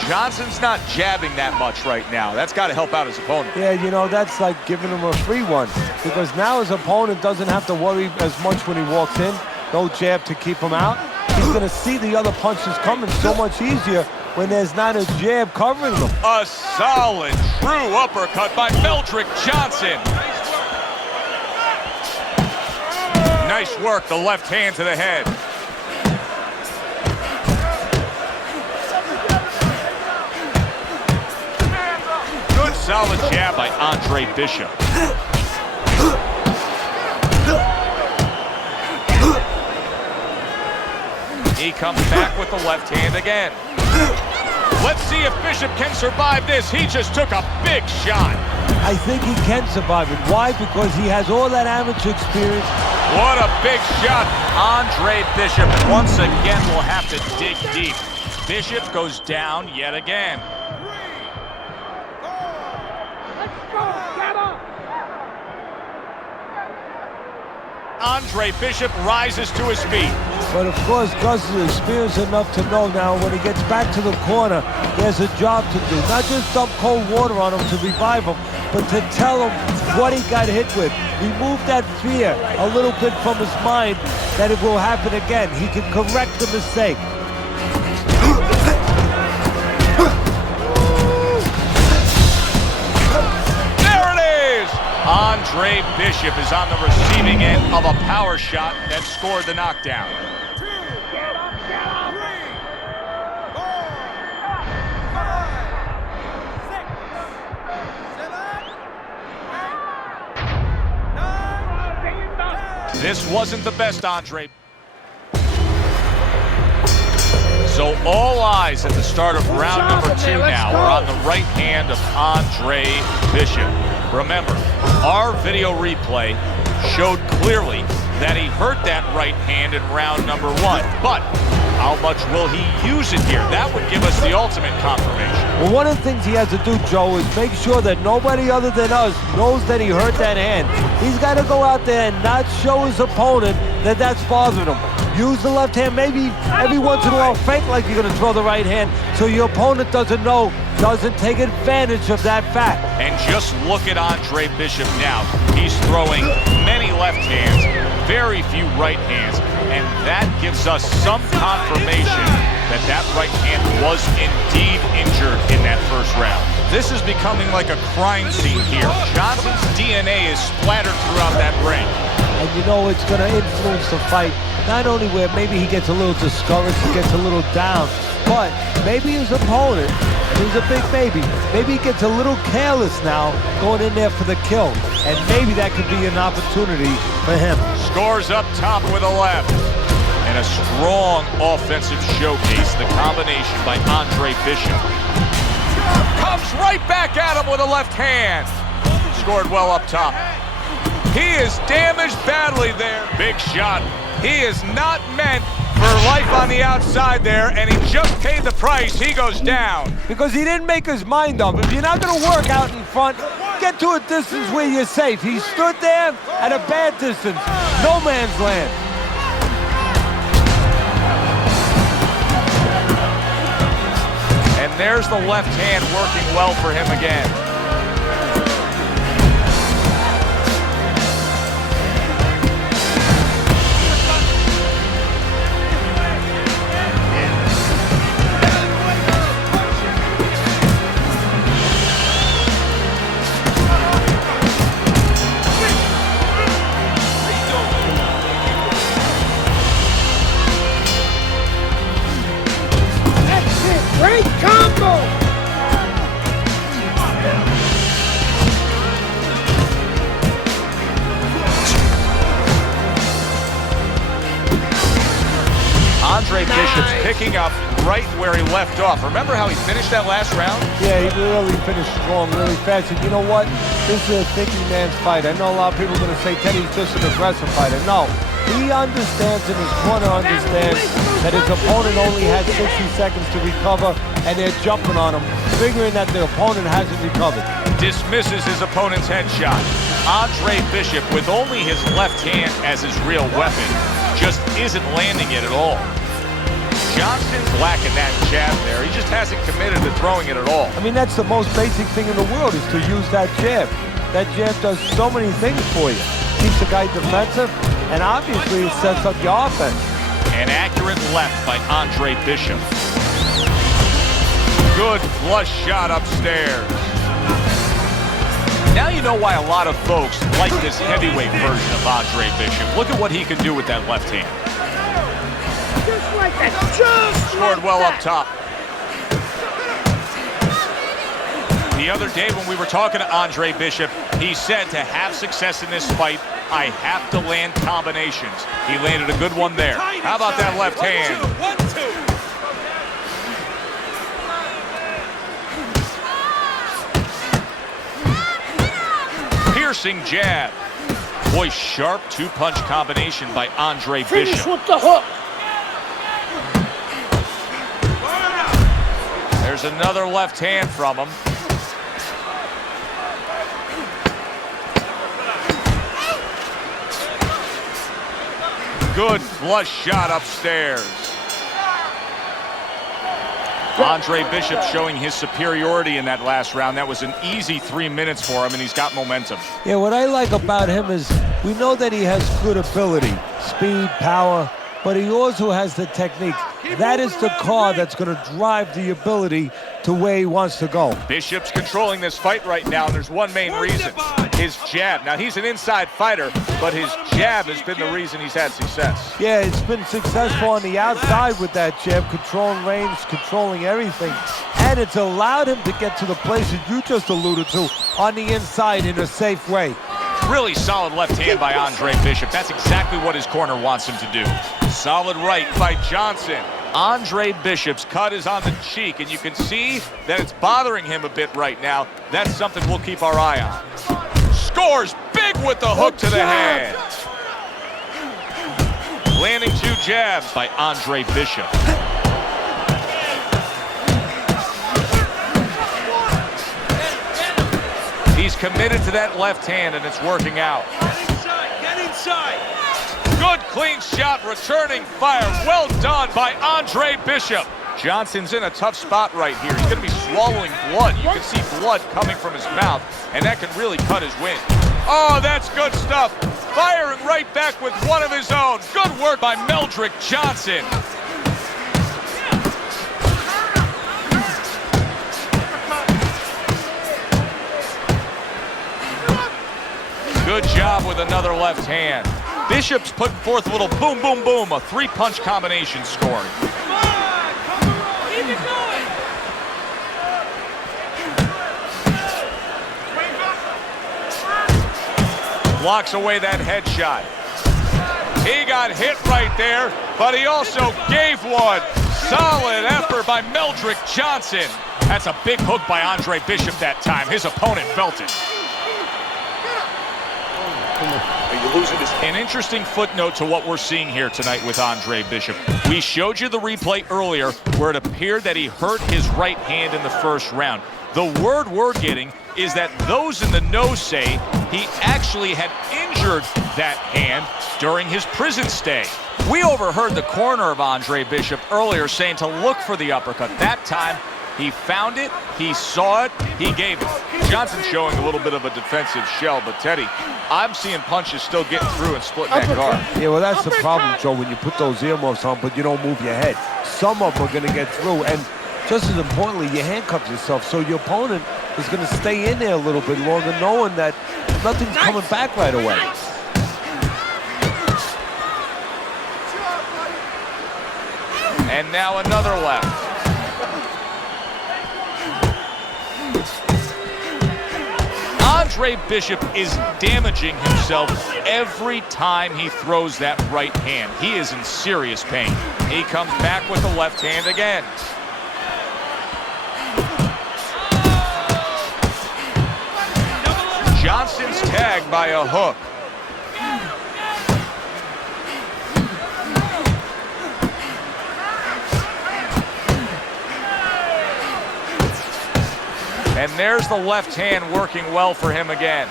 Johnson's not jabbing that much right now. That's got to help out his opponent. Yeah, you know, that's like giving him a free one. Because now his opponent doesn't have to worry as much when he walks in. No jab to keep him out. He's going to see the other punches coming so much easier when there's not a jab covering them. A solid, true uppercut by Meldrick Johnson. Nice work, the left hand to the head. Good solid jab by Andre Bishop. He comes back with the left hand again. Let's see if Bishop can survive this. He just took a big shot. I think he can survive it. Why? Because he has all that amateur experience. What a big shot. Andre Bishop once again will have to dig deep. Bishop goes down yet again. Andre Bishop rises to his feet. But of course, Gus is experienced enough to know now when he gets back to the corner, there's a job to do. Not just dump cold water on him to revive him, but to tell him what he got hit with. Remove that fear a little bit from his mind that it will happen again. He can correct the mistake. Andre Bishop is on the receiving end of a power shot that scored the knockdown. This wasn't the best, Andre. So all eyes at the start of round number 2 now are on the right hand of Andre Bishop. Remember, our video replay showed clearly that he hurt that right hand in round number 1. But how much will he use it here? That would give us the ultimate confirmation. Well, one of the things he has to do, Joe, is make sure that nobody other than us knows that he hurt that hand. He's got to go out there and not show his opponent that that's bothering him. Use the left hand, maybe every once in a while fake like you're going to throw the right hand so your opponent doesn't know, doesn't take advantage of that fact. And just look at Andre Bishop now. He's throwing many left hands, very few right hands, and that gives us some confirmation that that right hand was indeed injured in that first round. This is becoming like a crime scene here. Johnson's DNA is splattered throughout that ring. And you know it's going to influence the fight, not only where maybe he gets a little discouraged, he gets a little down, but maybe his opponent, he's a big maybe he gets a little careless now going in there for the kill. And maybe that could be an opportunity for him. Scores up top with a left. And a strong offensive showcase, the combination by Andre Bishop. Comes right back at him with a left hand. Scored well up top. He is damaged badly there. Big shot. He is not meant for life on the outside there, and he just paid the price. He goes down. Because he didn't make his mind up. If you're not going to work out in front, get to a distance where you're safe. He stood there at a bad distance. No man's land. And there's the left hand working well for him again. Andre Bishop's picking up right where he left off. Remember how he finished that last round? Yeah, he really finished strong, really fast. And you know what? This is a thinking man's fight. I know a lot of people are going to say Teddy's just an aggressive fighter. No, he understands, and his corner understands, that his opponent only had 60 seconds to recover, and they're jumping on him, figuring that the opponent hasn't recovered. Dismisses his opponent's headshot. Andre Bishop, with only his left hand as his real weapon, just isn't landing it at all. Johnson's lacking that jab there. He just hasn't committed to throwing it at all. I mean, that's the most basic thing in the world, is to use that jab. That jab does so many things for you. Keeps the guy defensive, and obviously it sets up your offense. An accurate left by Andre Bishop. Good flush shot upstairs. Now you know why a lot of folks like this heavyweight version of Andre Bishop. Look at what he can do with that left hand. Just like that. Just scored like well that. up top. The other day when we were talking to Andre Bishop, he said to have success in this fight, I have to land combinations. He landed a good one there. How about that left hand? 1-2. Piercing jab. Boy, sharp two-punch combination by Andre Bishop. Finish with the hook. There's another left hand from him. Good flush shot upstairs. Andre Bishop showing his superiority in that last round. That was an easy 3 minutes for him, and he's got momentum. Yeah, what I like about him is we know that he has good ability, speed, power, but he also has the technique. That is the car that's going to drive the ability to where he wants to go. Bishop's controlling this fight right now, and there's one main reason, his jab. Now, he's an inside fighter, but his jab has been the reason he's had success. Yeah, it's been successful on the outside with that jab, controlling range, controlling everything. And it's allowed him to get to the places you just alluded to on the inside in a safe way. Really solid left hand by Andre Bishop. That's exactly what his corner wants him to do. Solid right by Johnson. Andre Bishop's cut is on the cheek, and you can see that it's bothering him a bit right now. That's something we'll keep our eye on. Scores big with the hook to the head. Landing two jabs by Andre Bishop. He's committed to that left hand, and it's working out. Get inside! Good clean shot, returning fire. Well done by Andre Bishop. Johnson's in a tough spot right here. He's going to be swallowing blood. You can see blood coming from his mouth, and that can really cut his wind. Oh, that's good stuff. Firing right back with one of his own. Good work by Meldrick Johnson. Good job with another left hand. Bishop's putting forth a little boom, boom, boom, a three-punch combination scoring. Keep it going! Blocks away that headshot. He got hit right there, but he also gave one. Solid effort by Meldrick Johnson. That's a big hook by Andre Bishop that time. His opponent felt it. An interesting footnote to what we're seeing here tonight with Andre Bishop. We showed you the replay earlier where it appeared that he hurt his right hand in the first round. The word we're getting is that those in the know say he actually had injured that hand during his prison stay. We overheard the corner of Andre Bishop earlier saying to look for the uppercut. That time, he found it, he saw it, he gave it. Johnson showing a little bit of a defensive shell, but Teddy, I'm seeing punches still getting through and splitting that guard. Yeah, well, that's the problem, Joe, when you put those earmuffs on, but you don't move your head. Some of them are going to get through, and just as importantly, you handcuff yourself, so your opponent is going to stay in there a little bit longer, knowing that nothing's coming back right away. And now another left. Andre Bishop is damaging himself every time he throws that right hand. He is in serious pain. He comes back with the left hand again. Johnson's tagged by a hook. And there's the left hand working well for him again.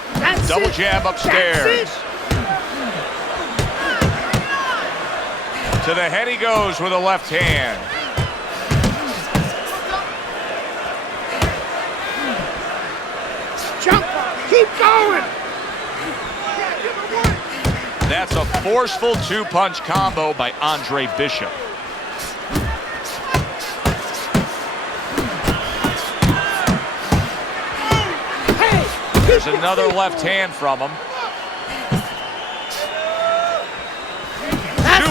Double jab upstairs. To the head he goes with a left hand. Jump! Keep going! That's a forceful two-punch combo by Andre Bishop. There's another left hand from him.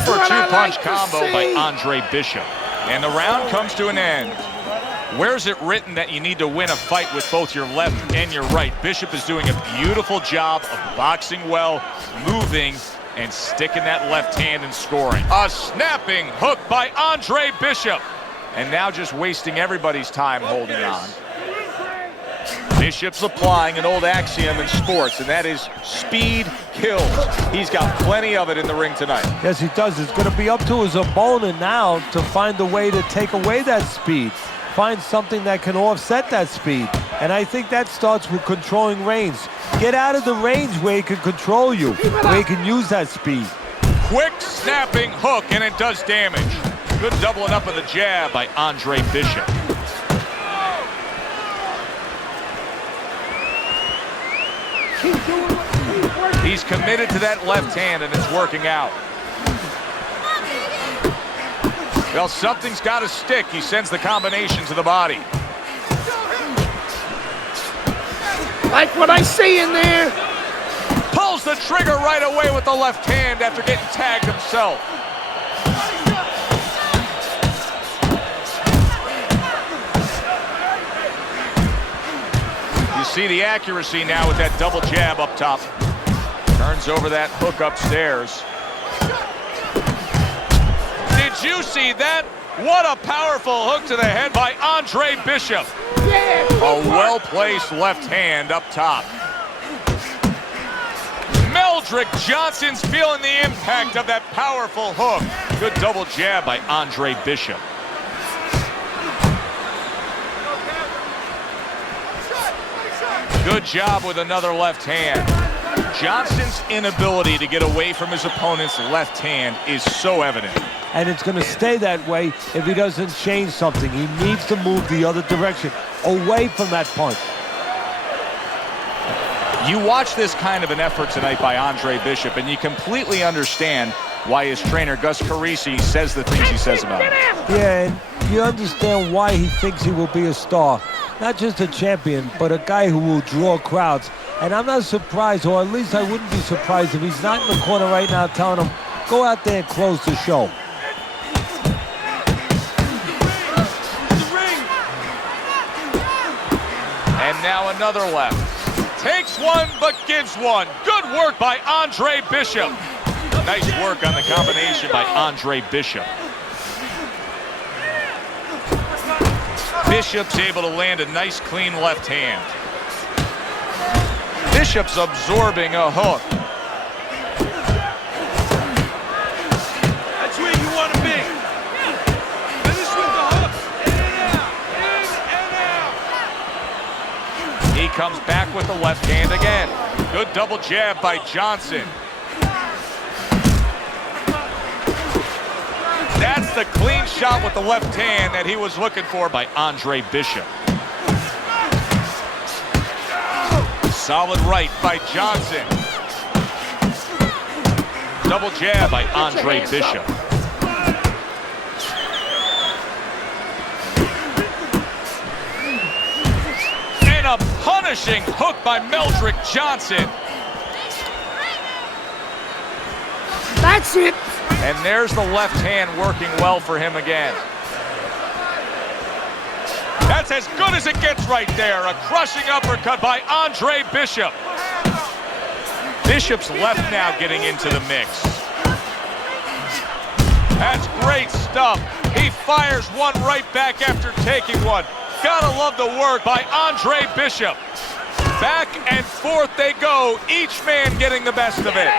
Super two-punch combo by Andre Bishop. And the round comes to an end. Where's it written that you need to win a fight with both your left and your right? Bishop is doing a beautiful job of boxing well, moving, and sticking that left hand and scoring. A snapping hook by Andre Bishop. And now just wasting everybody's time holding on. Bishop's applying an old axiom in sports, and that is speed kills. He's got plenty of it in the ring tonight. Yes, he does. It's going to be up to his opponent now to find a way to take away that speed. Find something that can offset that speed. And I think that starts with controlling range. Get out of the range where he can control you, where he can use that speed. Quick snapping hook, and it does damage. Good doubling up of the jab by Andre Bishop. He's committed to that left hand, and it's working out. Well, something's got to stick. He sends the combination to the body. Like what I see in there. Pulls the trigger right away with the left hand after getting tagged himself. You see the accuracy now with that double jab up top. Turns over that hook upstairs. Did you see that? What a powerful hook to the head by Andre Bishop. A well-placed left hand up top. Meldrick Johnson's feeling the impact of that powerful hook. Good double jab by Andre Bishop. Good job with another left hand. Johnson's inability to get away from his opponent's left hand is so evident. And it's going to stay that way if he doesn't change something. He needs to move the other direction, away from that punch. You watch this kind of an effort tonight by Andre Bishop, and you completely understand why his trainer, Gus Carisi, says the things he says about him. Yeah, and you understand why he thinks he will be a star. Not just a champion, but a guy who will draw crowds. And I'm not surprised, or at least I wouldn't be surprised if he's not in the corner right now telling him, go out there and close the show. And now another left. Takes one, but gives one. Good work by Andre Bishop. Nice work on the combination by Andre Bishop. Bishop's able to land a nice, clean left hand. Bishop's absorbing a hook. That's where you want to be. Finish with the hook. In and out. He comes back with the left hand again. Good double jab by Johnson. That's the clean shot with the left hand that he was looking for by Andre Bishop. Solid right by Johnson. Double jab by Andre Bishop. And a punishing hook by Meldrick Johnson. That's it. And there's the left hand working well for him again. That's as good as it gets right there. A crushing uppercut by Andre Bishop. Bishop's left now getting into the mix. That's great stuff. He fires one right back after taking one. Gotta love the work by Andre Bishop. Back and forth they go, each man getting the best of it.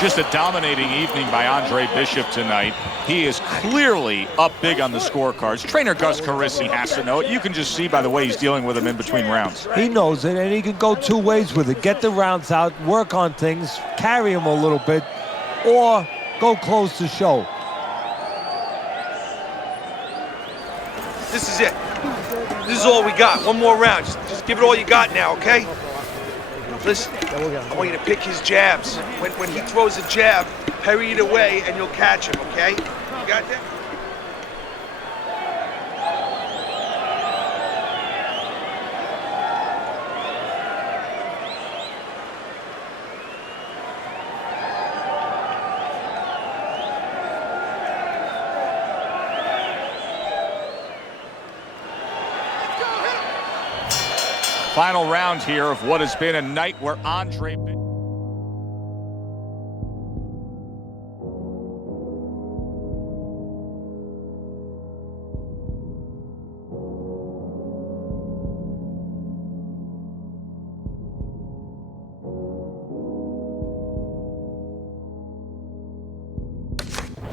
Just a dominating evening by Andre Bishop tonight. He is clearly up big on the scorecards. Trainer Gus Carisi has to know it. You can just see by the way he's dealing with him in between rounds. He knows it, and he can go two ways with it. Get the rounds out, work on things, carry him a little bit, or go close the show. This is it. This is all we got. One more round. Just give it all you got now, okay? Listen, I want you to pick his jabs. When he throws a jab, parry it away and you'll catch him, okay? You got that? Final round here of what has been a night where Andre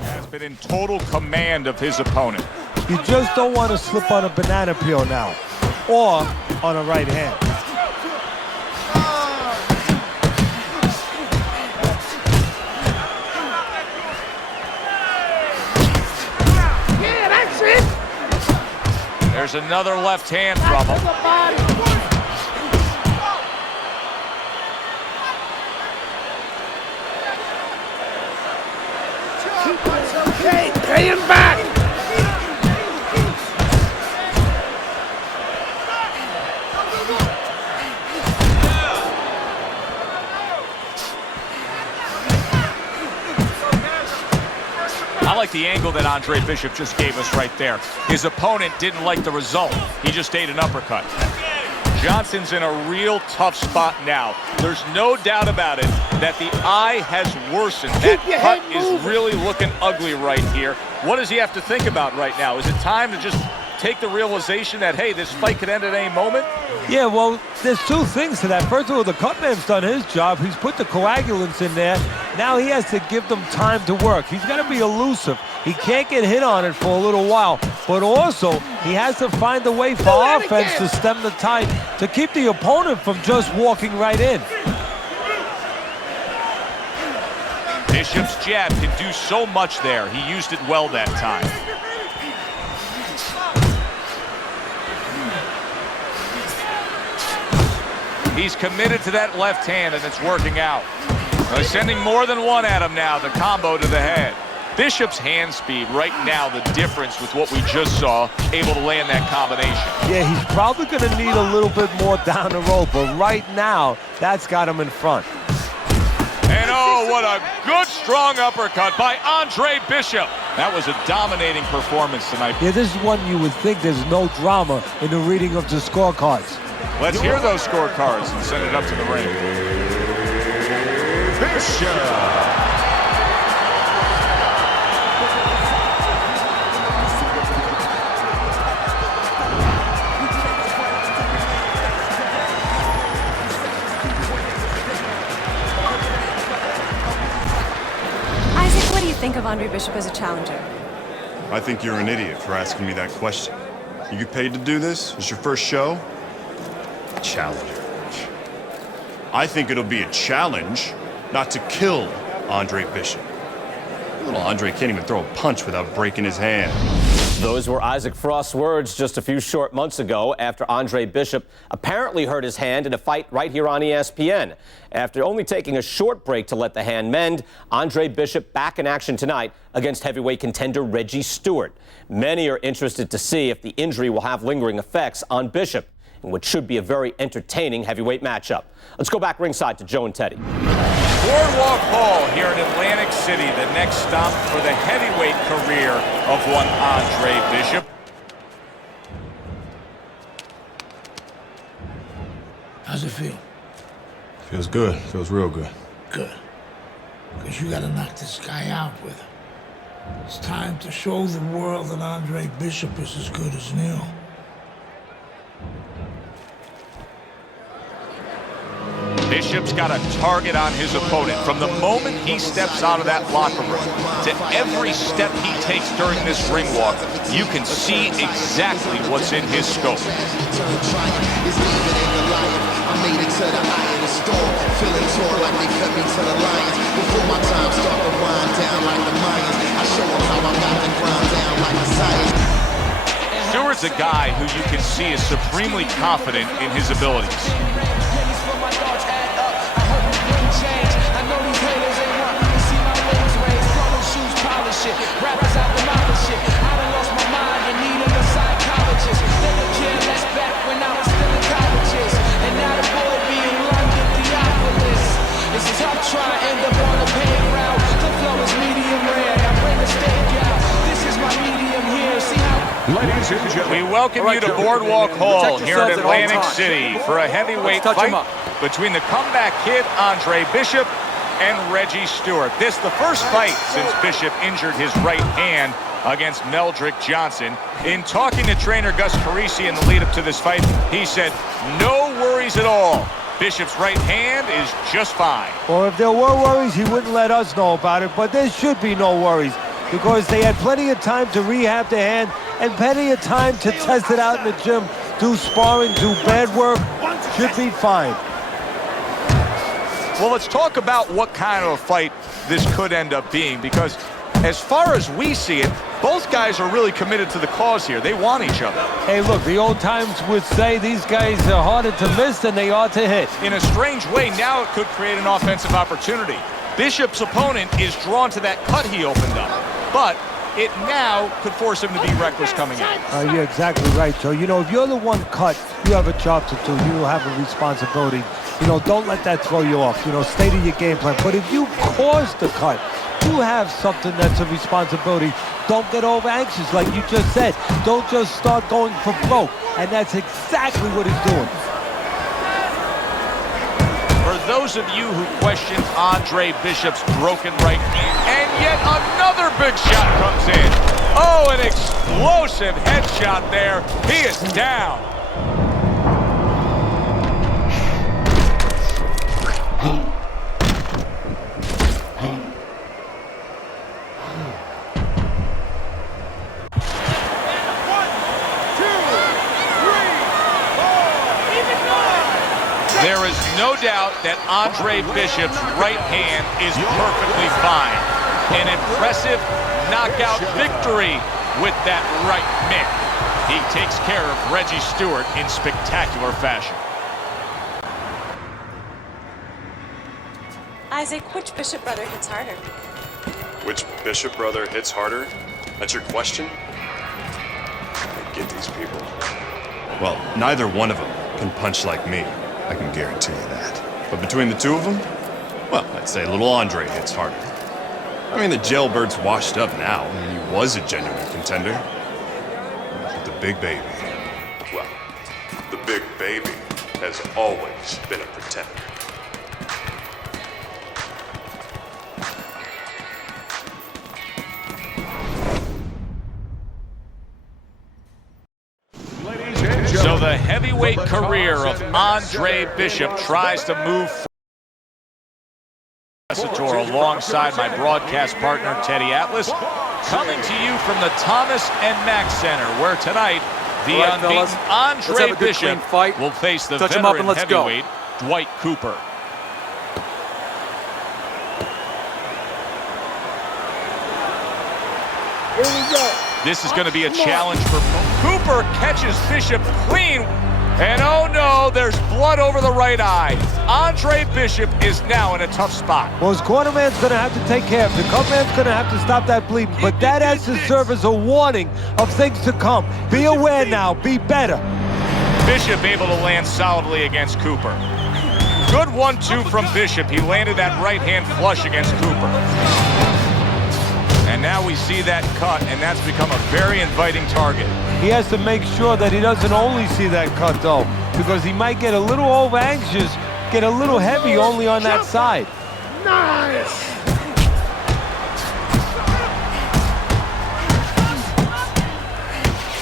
has been in total command of his opponent. You just don't want to slip on a banana peel now, or on a right hand. Yeah, that's it. There's another left hand from him. Okay, pay him back. I like the angle that Andre Bishop just gave us right there. His opponent didn't like the result. He just ate an uppercut. Johnson's in a real tough spot now. There's no doubt about it that the eye has worsened. That cut is really looking ugly right here. What does he have to think about right now? Is it time to just take the realization that, hey, this fight could end at any moment? Yeah, well, there's two things to that. First of all, the cutman's done his job. He's put the coagulants in there. Now he has to give them time to work. He's got to be elusive. He can't get hit on it for a little while, but also he has to find a way for offense to stem the tide, to keep the opponent from just walking right in. Bishop's jab can do so much there. He used it well that time. He's committed to that left hand, and it's working out. They're sending more than one at him now, the combo to the head. Bishop's hand speed right now, the difference with what we just saw, able to land that combination. Yeah, he's probably going to need a little bit more down the road, but right now, that's got him in front. And oh, what a good, strong uppercut by Andre Bishop. That was a dominating performance tonight. Yeah, this is one you would think there's no drama in the reading of the scorecards. Let's hear those scorecards and send it up to the ring. Bishop. Isaac, what do you think of Andre Bishop as a challenger? I think you're an idiot for asking me that question. You get paid to do this? It's your first show? Challenger. I think it'll be a challenge not to kill Andre Bishop. Little Andre can't even throw a punch without breaking his hand. Those were Isaac Frost's words just a few short months ago after Andre Bishop apparently hurt his hand in a fight right here on ESPN. After only taking a short break to let the hand mend, Andre Bishop back in action tonight against heavyweight contender Reggie Stewart. Many are interested to see if the injury will have lingering effects on Bishop in what should be a very entertaining heavyweight matchup. Let's go back ringside to Joe and Teddy. Boardwalk Hall here in Atlantic City, the next stop for the heavyweight career of one Andre Bishop. How's it feel? Feels good. Feels real good. Good. Because you gotta knock this guy out with him. It's time to show the world that Andre Bishop is as good as new. Bishop's got a target on his opponent from the moment he steps out of that locker room to every step he takes during this ring walk. You can see exactly what's in his scope. I made it to the eye of the storm, feeling torn like they fed me to the lions. Before my time start to wind down like the Mayans, I show them how I got to grind down like the Zion. Stewart's a guy who you can see is supremely confident in his abilities. Rappers out the mouth and shit. I done lost my mind and needed a psychologist. They could care less back when I was still in colleges. And now the boy be in London, Theophilus. It's tough trying to end up on the paved route. The flow is medium rare. I bring the steak out. This is my medium here. See how? Ladies and gentlemen, we welcome you to Boardwalk Hall here in Atlantic City for a heavyweight fight between the comeback kid Andre Bishop and Reggie Stewart. This the first fight since Bishop injured his right hand against Meldrick Johnson. In talking to trainer Gus Carisi in the lead up to this fight, he said, no worries at all. Bishop's right hand is just fine. Well, if there were worries, he wouldn't let us know about it, but there should be no worries because they had plenty of time to rehab the hand and plenty of time to test it out in the gym, do sparring, do bad work. Should be fine. Well, let's talk about what kind of a fight this could end up being, because as far as we see it, both guys are really committed to the cause here. They want each other. Hey, look, the old times would say these guys are harder to miss than they are to hit. In a strange way, now it could create an offensive opportunity. Bishop's opponent is drawn to that cut he opened up, but it now could force him to be reckless coming in. You're exactly right, Joe. You know, if you're the one cut, you have a job to do. You have a responsibility. You know, don't let that throw you off. You know, stay to your game plan. But if you cause the cut, you have something that's a responsibility. Don't get over anxious, like you just said. Don't just start going for broke. And that's exactly what he's doing. For those of you who question Andre Bishop's broken right knee, and yet another big shot comes in. Oh, an explosive headshot there. He is down. There is no doubt that Andre Bishop's right hand is perfectly fine. An impressive knockout victory with that right mitt. He takes care of Reggie Stewart in spectacular fashion. Isaac, which Bishop brother hits harder? Which Bishop brother hits harder? That's your question? I get these people. Well, neither one of them can punch like me. I can guarantee you that. But between the two of them, well, I'd say little Andre hits harder. I mean, the jailbird's washed up now. I mean, he was a genuine contender. But the big baby, well, the big baby has always been a pretender. So the heavyweight career of Andre Bishop tries to move forward alongside my broadcast partner, Teddy Atlas, coming to you from the Thomas and Mack Center, where tonight the unbeaten Andre Bishop will face the veteran heavyweight Dwight Cooper. Here we go. This is going to be a challenge for Cooper. Catches Bishop clean. And oh no, there's blood over the right eye. Andre Bishop is now in a tough spot. Well, his cornerman's going to have to take care of it. The cutman's going to have to stop that bleeding. But that has to serve as a warning of things to come. Be aware now. Be better. Bishop able to land solidly against Cooper. Good 1-2 from Bishop. He landed that right hand flush against Cooper. And now we see that cut, and that's become a very inviting target. He has to make sure that he doesn't only see that cut, though, because he might get a little over-anxious, get a little heavy only on that side. Nice!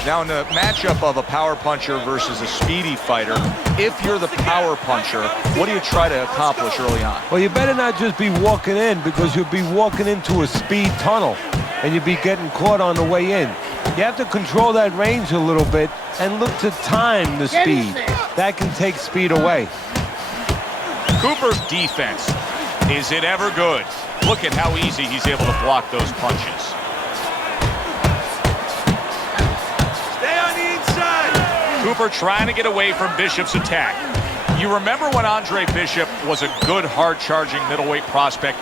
Now in the matchup of a power puncher versus a speedy fighter, if you're the power puncher, what do you try to accomplish early on? Well, you better not just be walking in, because you'll be walking into a speed tunnel and you'll be getting caught on the way in. You have to control that range a little bit and look to time the speed. That can take speed away. Cooper's defense, is it ever good? Look at how easy he's able to block those punches. Cooper trying to get away from Bishop's attack. You remember when Andre Bishop was a good, hard-charging middleweight prospect?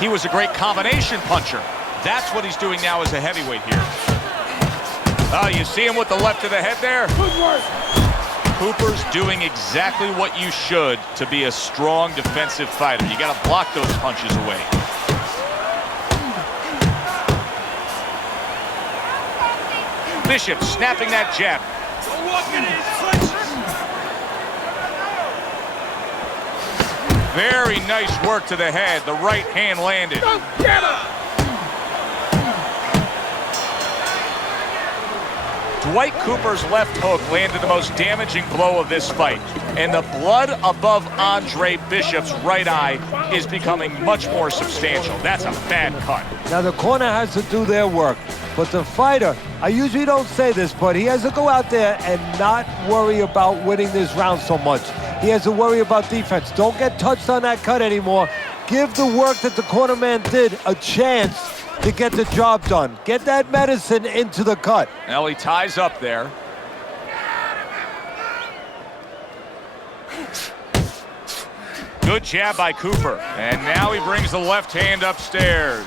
He was a great combination puncher. That's what he's doing now as a heavyweight here. Oh, you see him with the left to the head there? Good work. Cooper's doing exactly what you should to be a strong defensive fighter. You got to block those punches away. Bishop snapping that jab. Very nice work to the head. The right hand landed. Go get him! Dwight Cooper's left hook landed the most damaging blow of this fight. And the blood above Andre Bishop's right eye is becoming much more substantial. That's a bad cut. Now the corner has to do their work. But the fighter, I usually don't say this, but he has to go out there and not worry about winning this round so much. He has to worry about defense. Don't get touched on that cut anymore. Give the work that the corner man did a chance to get the job done. Get that medicine into the cut. Now he ties up there. Good jab by Cooper. And now he brings the left hand upstairs.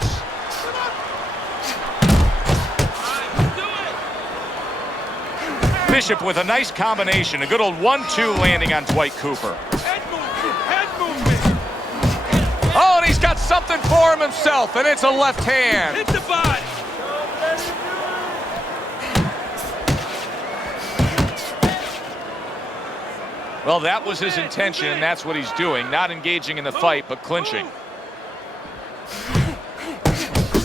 Bishop with a nice combination, a good old 1-2 landing on Dwight Cooper. Oh, and he's got something for him himself, and it's a left hand. Hit the body. Well, that was his intention, and that's what he's doing. Not engaging in the fight, but clinching.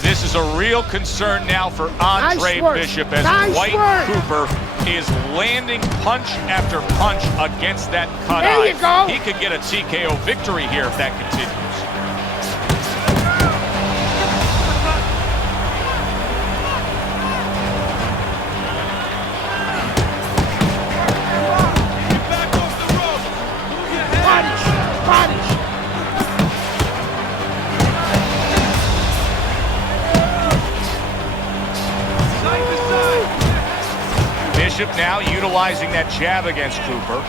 This is a real concern now for Andre Bishop as Dwight Cooper is landing punch after punch against that cut eye. There you go. He could get a TKO victory here if that continues. Bishop now utilizing that jab against Cooper.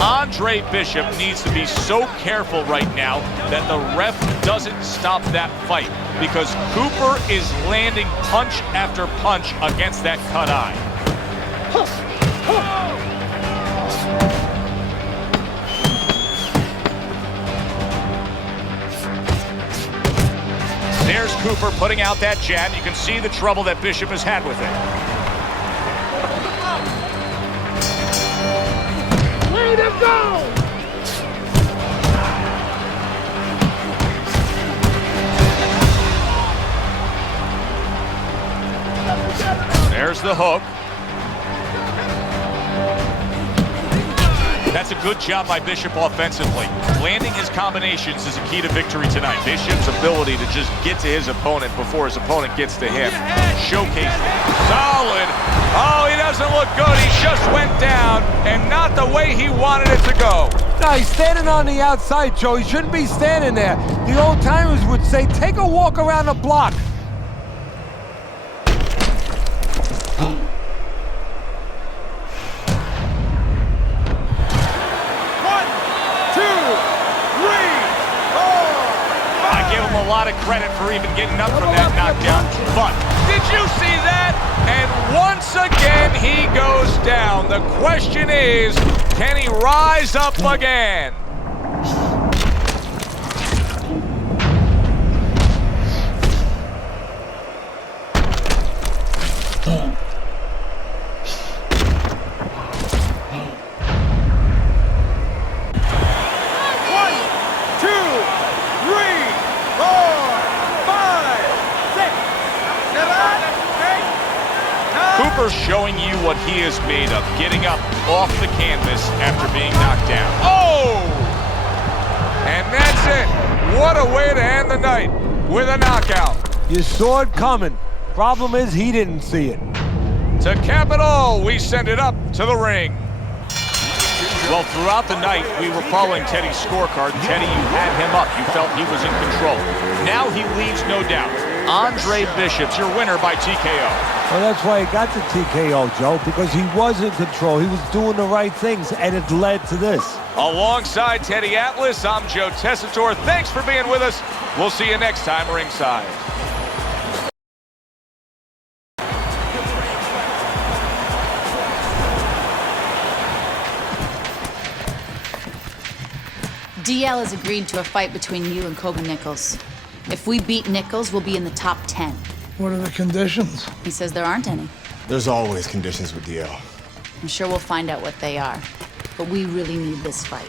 Andre Bishop needs to be so careful right now that the ref doesn't stop that fight, because Cooper is landing punch after punch against that cut eye. There's Cooper over, putting out that jab. You can see the trouble that Bishop has had with it. Way to go! There's the hook. That's a good job by Bishop offensively. Landing his combinations is a key to victory tonight. Bishop's ability to just get to his opponent before his opponent gets to him. Showcased it. Solid. Oh, he doesn't look good. He just went down, and not the way he wanted it to go. No, he's standing on the outside, Joe. He shouldn't be standing there. The old timers would say, take a walk around the block. A lot of credit for even getting up from that knockdown, but did you see that? And once again he goes down. The question is, can he rise up again? Cooper showing you what he is made of, getting up off the canvas after being knocked down. Oh! And that's it. What a way to end the night with a knockout. You saw it coming. Problem is, he didn't see it. To cap it all, we send it up to the ring. Well, throughout the night, we were following Teddy's scorecard. Teddy, you had him up. You felt he was in control. Now he leads, no doubt. Andre Bishop's your winner by TKO. Well, that's why he got the TKO, Joe, because he was in control. He was doing the right things, and it led to this. Alongside Teddy Atlas, I'm Joe Tessitore. Thanks for being with us. We'll see you next time ringside. DL has agreed to a fight between you and Kobe Nichols. If we beat Nichols, we'll be in the top 10. What are the conditions? He says there aren't any. There's always conditions with DL. I'm sure we'll find out what they are. But we really need this fight.